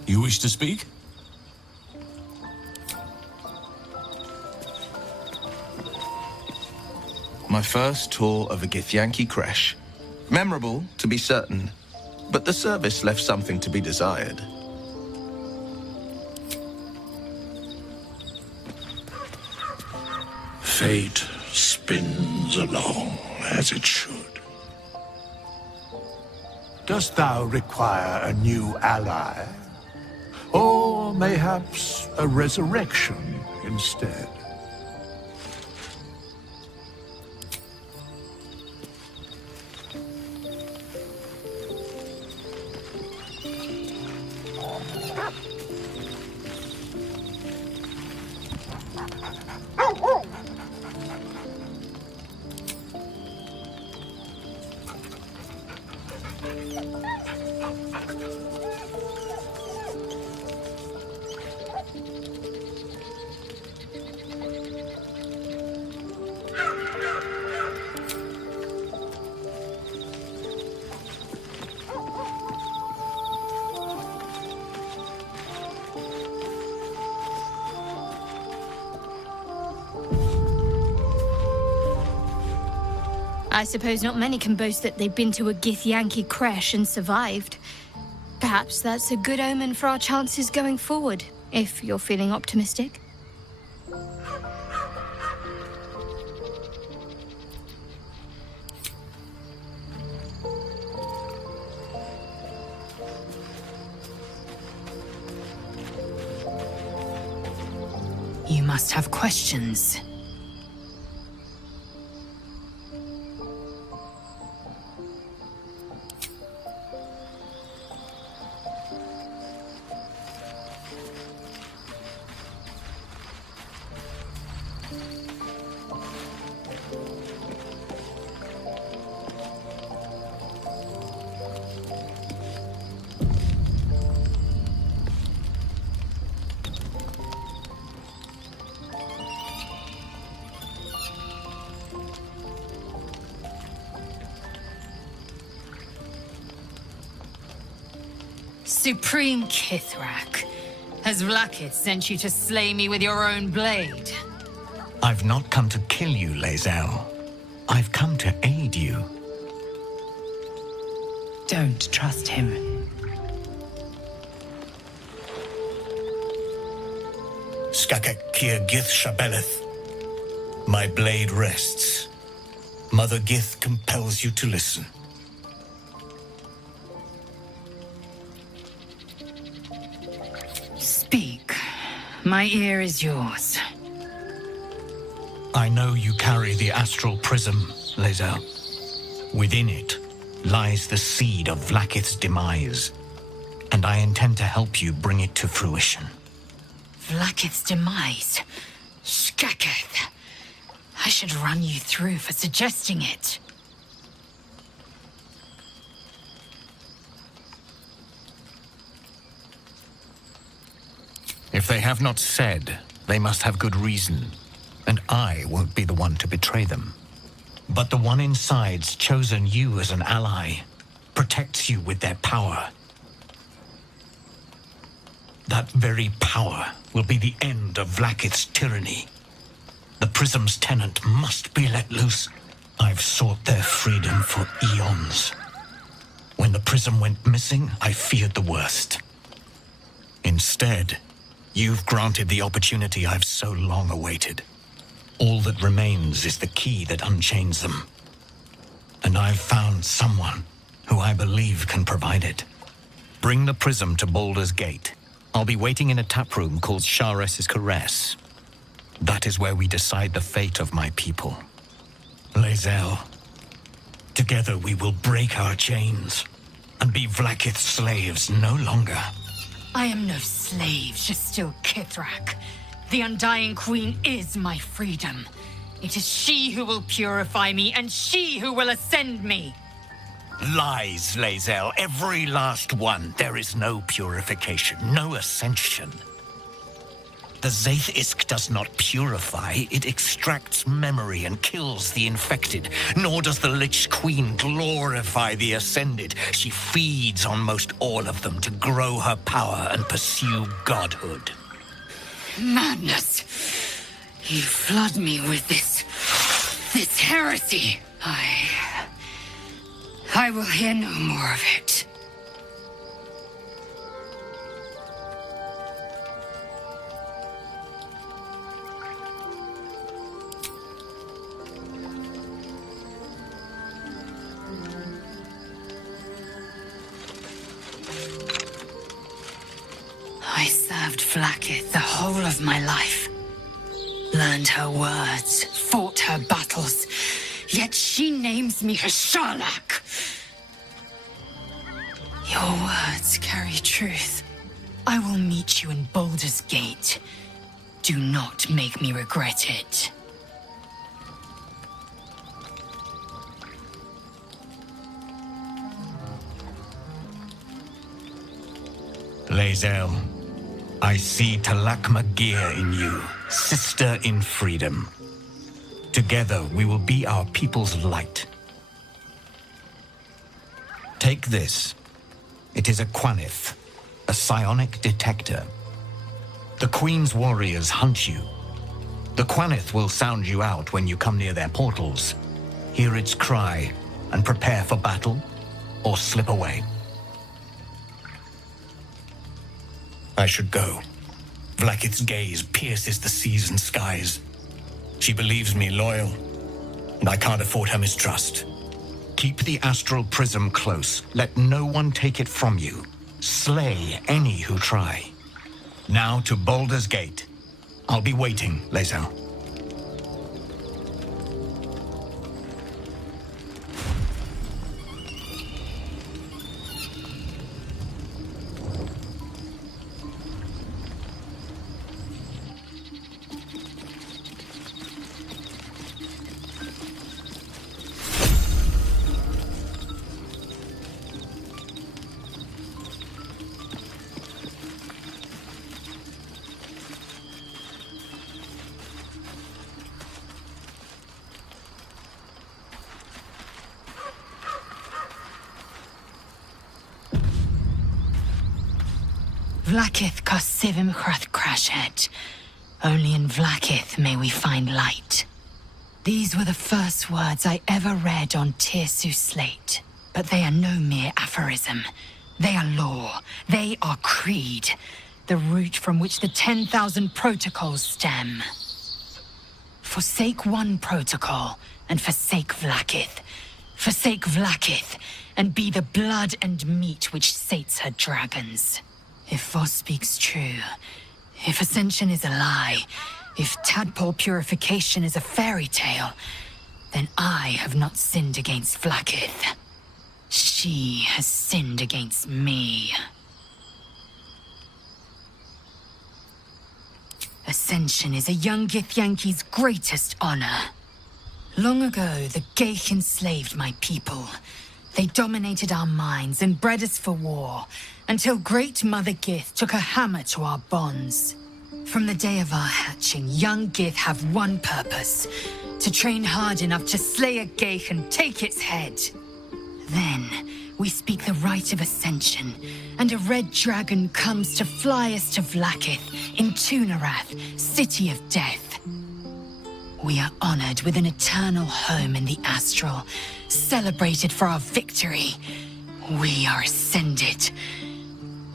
You wish to speak? My first tour of a Githyanki creche. Memorable, to be certain, but the service left something to be desired. Fate spins along as it should. Dost thou require a new ally? Or mayhaps a resurrection instead? I suppose not many can boast that they've been to a Githyanki creche and survived. Perhaps that's a good omen for our chances going forward, if you're feeling optimistic. You must have questions. Supreme Kithrak, has Vlakith sent you to slay me with your own blade? I've not come to kill you, Lae'zel. I've come to aid you. Don't trust him. Skakek Kir Gith Shabeleth. My blade rests. Mother Gith compels you to listen. Speak. My ear is yours. I know you carry the astral prism, Lae'zel. Within it lies the seed of Vlakith's demise, and I intend to help you bring it to fruition. Vlakith's demise? Skaketh. I should run you through for suggesting it. If they have not said, they must have good reason, and I won't be the one to betray them. But the one inside's chosen you as an ally, protects you with their power. That very power will be the end of Vlakith's tyranny. The prism's tenant must be let loose. I've sought their freedom for eons. When the prism went missing, I feared the worst. Instead, you've granted the opportunity I've so long awaited. All that remains is the key that unchains them. And I've found someone who I believe can provide it. Bring the prism to Baldur's Gate. I'll be waiting in a taproom called Sharess's Caress. That is where we decide the fate of my people. Lae'zel, together we will break our chains and be Vlakith's slaves no longer. I am no slave, just still Kithrak. The Undying Queen is my freedom. It is she who will purify me, and she who will ascend me. Lies, Lae'zel, every last one. There is no purification, no ascension. The Zaith Isk does not purify, it extracts memory and kills the infected. Nor does the Lich Queen glorify the ascended. She feeds on most all of them to grow her power and pursue godhood. Madness! You flood me with this heresy. I will hear no more of it. I served Vlaakith the whole of my life. Learned her words, fought her battles, yet she names me Hashalak. Your words carry truth. I will meet you in Baldur's Gate. Do not make me regret it. Lae'zel, I see Talakma Gear in you, sister in freedom. Together we will be our people's light. Take this. It is a Quanith, a psionic detector. The Queen's warriors hunt you. The Quanith will sound you out when you come near their portals. Hear its cry and prepare for battle, or slip away. I should go. Vlaakith's gaze pierces the seas and skies. She believes me loyal, and I can't afford her mistrust. Keep the astral prism close. Let no one take it from you. Slay any who try. Now to Baldur's Gate. I'll be waiting, Lae'zel. Vlaakith Kosivim Chrath Crashhead. Only in Vlaakith may we find light. These were the first words I ever read on Tirsu slate. But they are no mere aphorism. They are law. They are creed. The root from which the 10,000 protocols stem. Forsake one protocol, and forsake Vlaakith. Forsake Vlaakith, and be the blood and meat which sates her dragons. If Voss speaks true, if Ascension is a lie, if tadpole purification is a fairy tale, then I have not sinned against Vlaakith. She has sinned against me. Ascension is a young Githyanki's greatest honor. Long ago, the Geich enslaved my people. They dominated our minds and bred us for war, until Great Mother Gith took a hammer to our bonds. From the day of our hatching, young Gith have one purpose: to train hard enough to slay a Geich and take its head. Then, we speak the rite of Ascension, and a red dragon comes to fly us to Vlaakith, in Tunarath, City of Death. We are honored with an eternal home in the Astral, celebrated for our victory. We are ascended.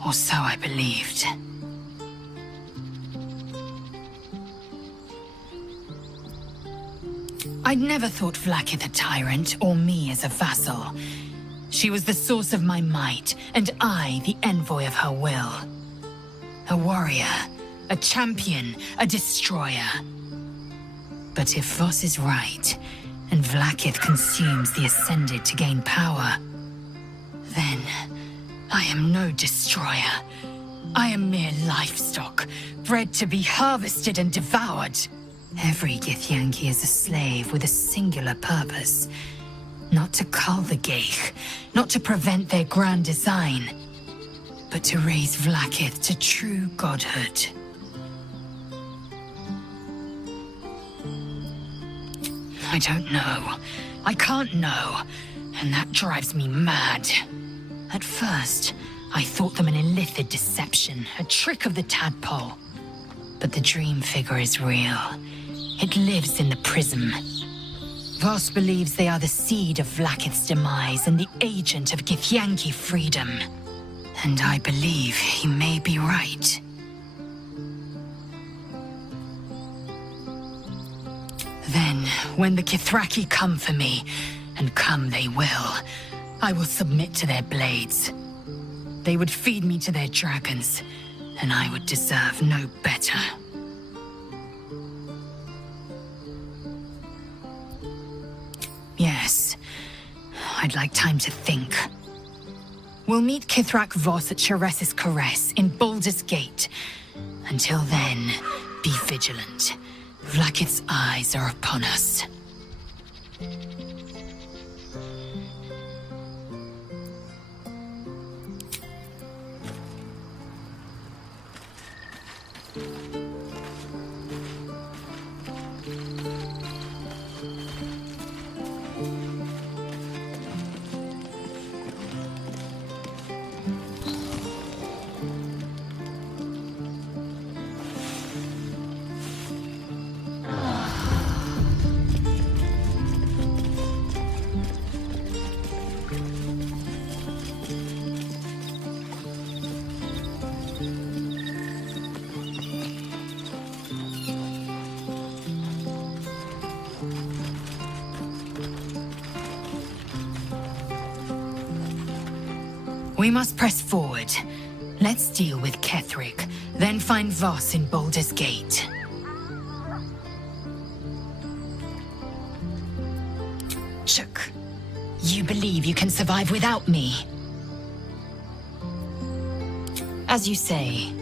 Or so I believed. I'd never thought Vlaakith a tyrant, or me as a vassal. She was the source of my might, and I the envoy of her will. A warrior, a champion, a destroyer. But if Voss is right, and Vlaakith consumes the Ascended to gain power, then I am no destroyer. I am mere livestock, bred to be harvested and devoured. Every Githyanki is a slave with a singular purpose. Not to cull the Geich, not to prevent their grand design, but to raise Vlaakith to true godhood. I don't know. I can't know. And that drives me mad. At first, I thought them an illithid deception, a trick of the tadpole. But the dream figure is real. It lives in the prism. Voss believes they are the seed of Vlaakith's demise and the agent of Githyanki freedom. And I believe he may be right. Then, when the Kithraki come for me, and come they will, I will submit to their blades. They would feed me to their dragons, and I would deserve no better. Yes, I'd like time to think. We'll meet Kithrak Voss at Chares's Caress in Baldur's Gate. Until then, be vigilant. Vlaakith's eyes are upon us. We must press forward. Let's deal with Ketheric, then find Voss in Baldur's Gate. Chook, you believe you can survive without me? As you say,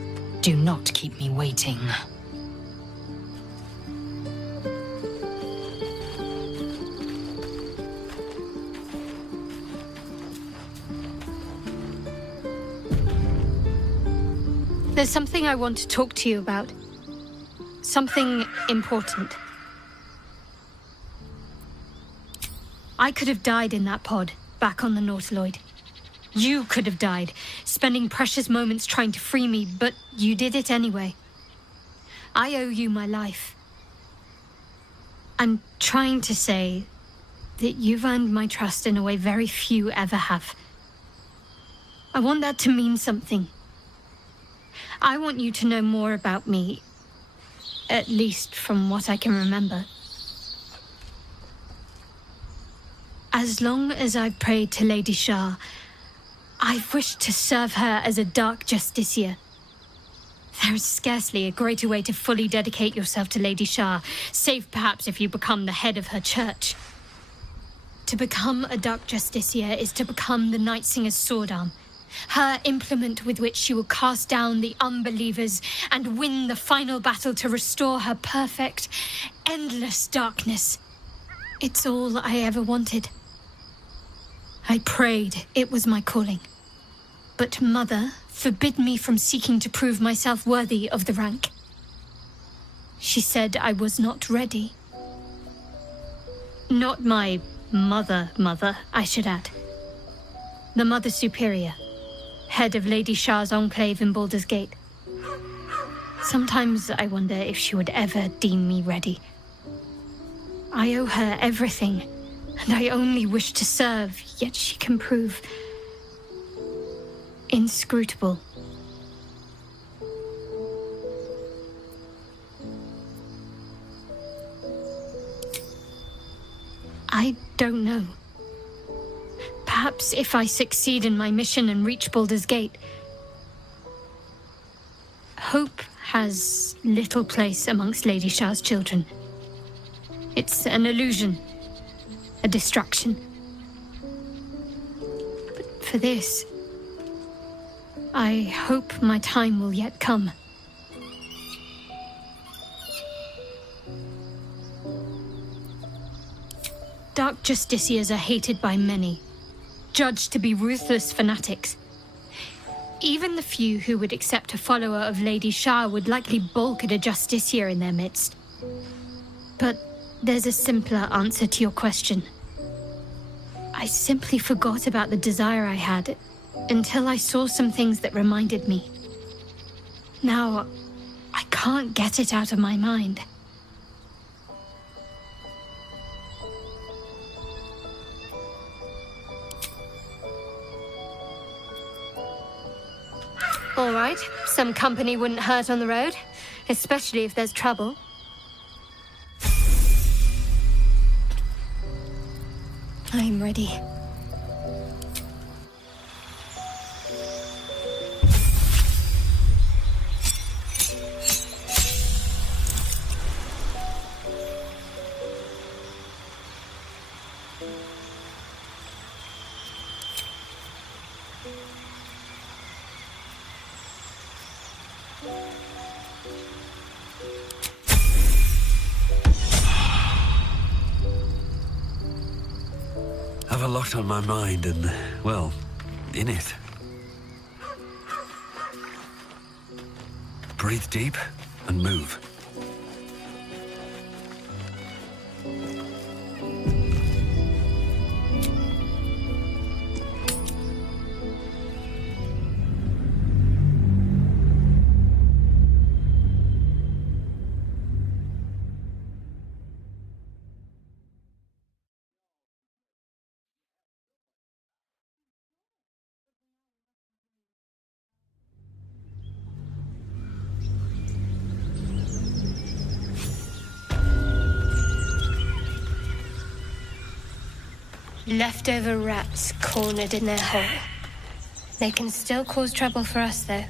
do not keep me waiting. There's something I want to talk to you about. Something important. I could have died in that pod, back on the Nautiloid. You could have died, spending precious moments trying to free me, but you did it anyway. I owe you my life. I'm trying to say that you've earned my trust in a way very few ever have. I want that to mean something. I want you to know more about me, at least from what I can remember. As long as I've prayed to Lady Shah, I've wished to serve her as a Dark Justiciar. There is scarcely a greater way to fully dedicate yourself to Lady Shah, save perhaps if you become the head of her church. To become a Dark Justiciar is to become the Night Singer's sword arm, her implement with which she will cast down the unbelievers and win the final battle to restore her perfect, endless darkness. It's all I ever wanted. I prayed it was my calling. But Mother forbid me from seeking to prove myself worthy of the rank. She said I was not ready. Not my mother, I should add. The Mother Superior, head of Lady Shah's enclave in Baldur's Gate. Sometimes I wonder if she would ever deem me ready. I owe her everything, and I only wish to serve, yet she can prove inscrutable. I don't know. Perhaps if I succeed in my mission and reach Baldur's Gate. Hope has little place amongst Lady Shah's children. It's an illusion, a distraction. But for this, I hope my time will yet come. Dark Justiciars are hated by many, judged to be ruthless fanatics. Even the few who would accept a follower of Lady Shah would likely balk at a Justiciar in their midst. But there's a simpler answer to your question. I simply forgot about the desire I had until I saw some things that reminded me. Now, I can't get it out of my mind. All right, some company wouldn't hurt on the road, especially if there's trouble. I'm ready. lot on my mind and, well, in it. Breathe deep and move. Leftover rats cornered in their hole. They can still cause trouble for us, though.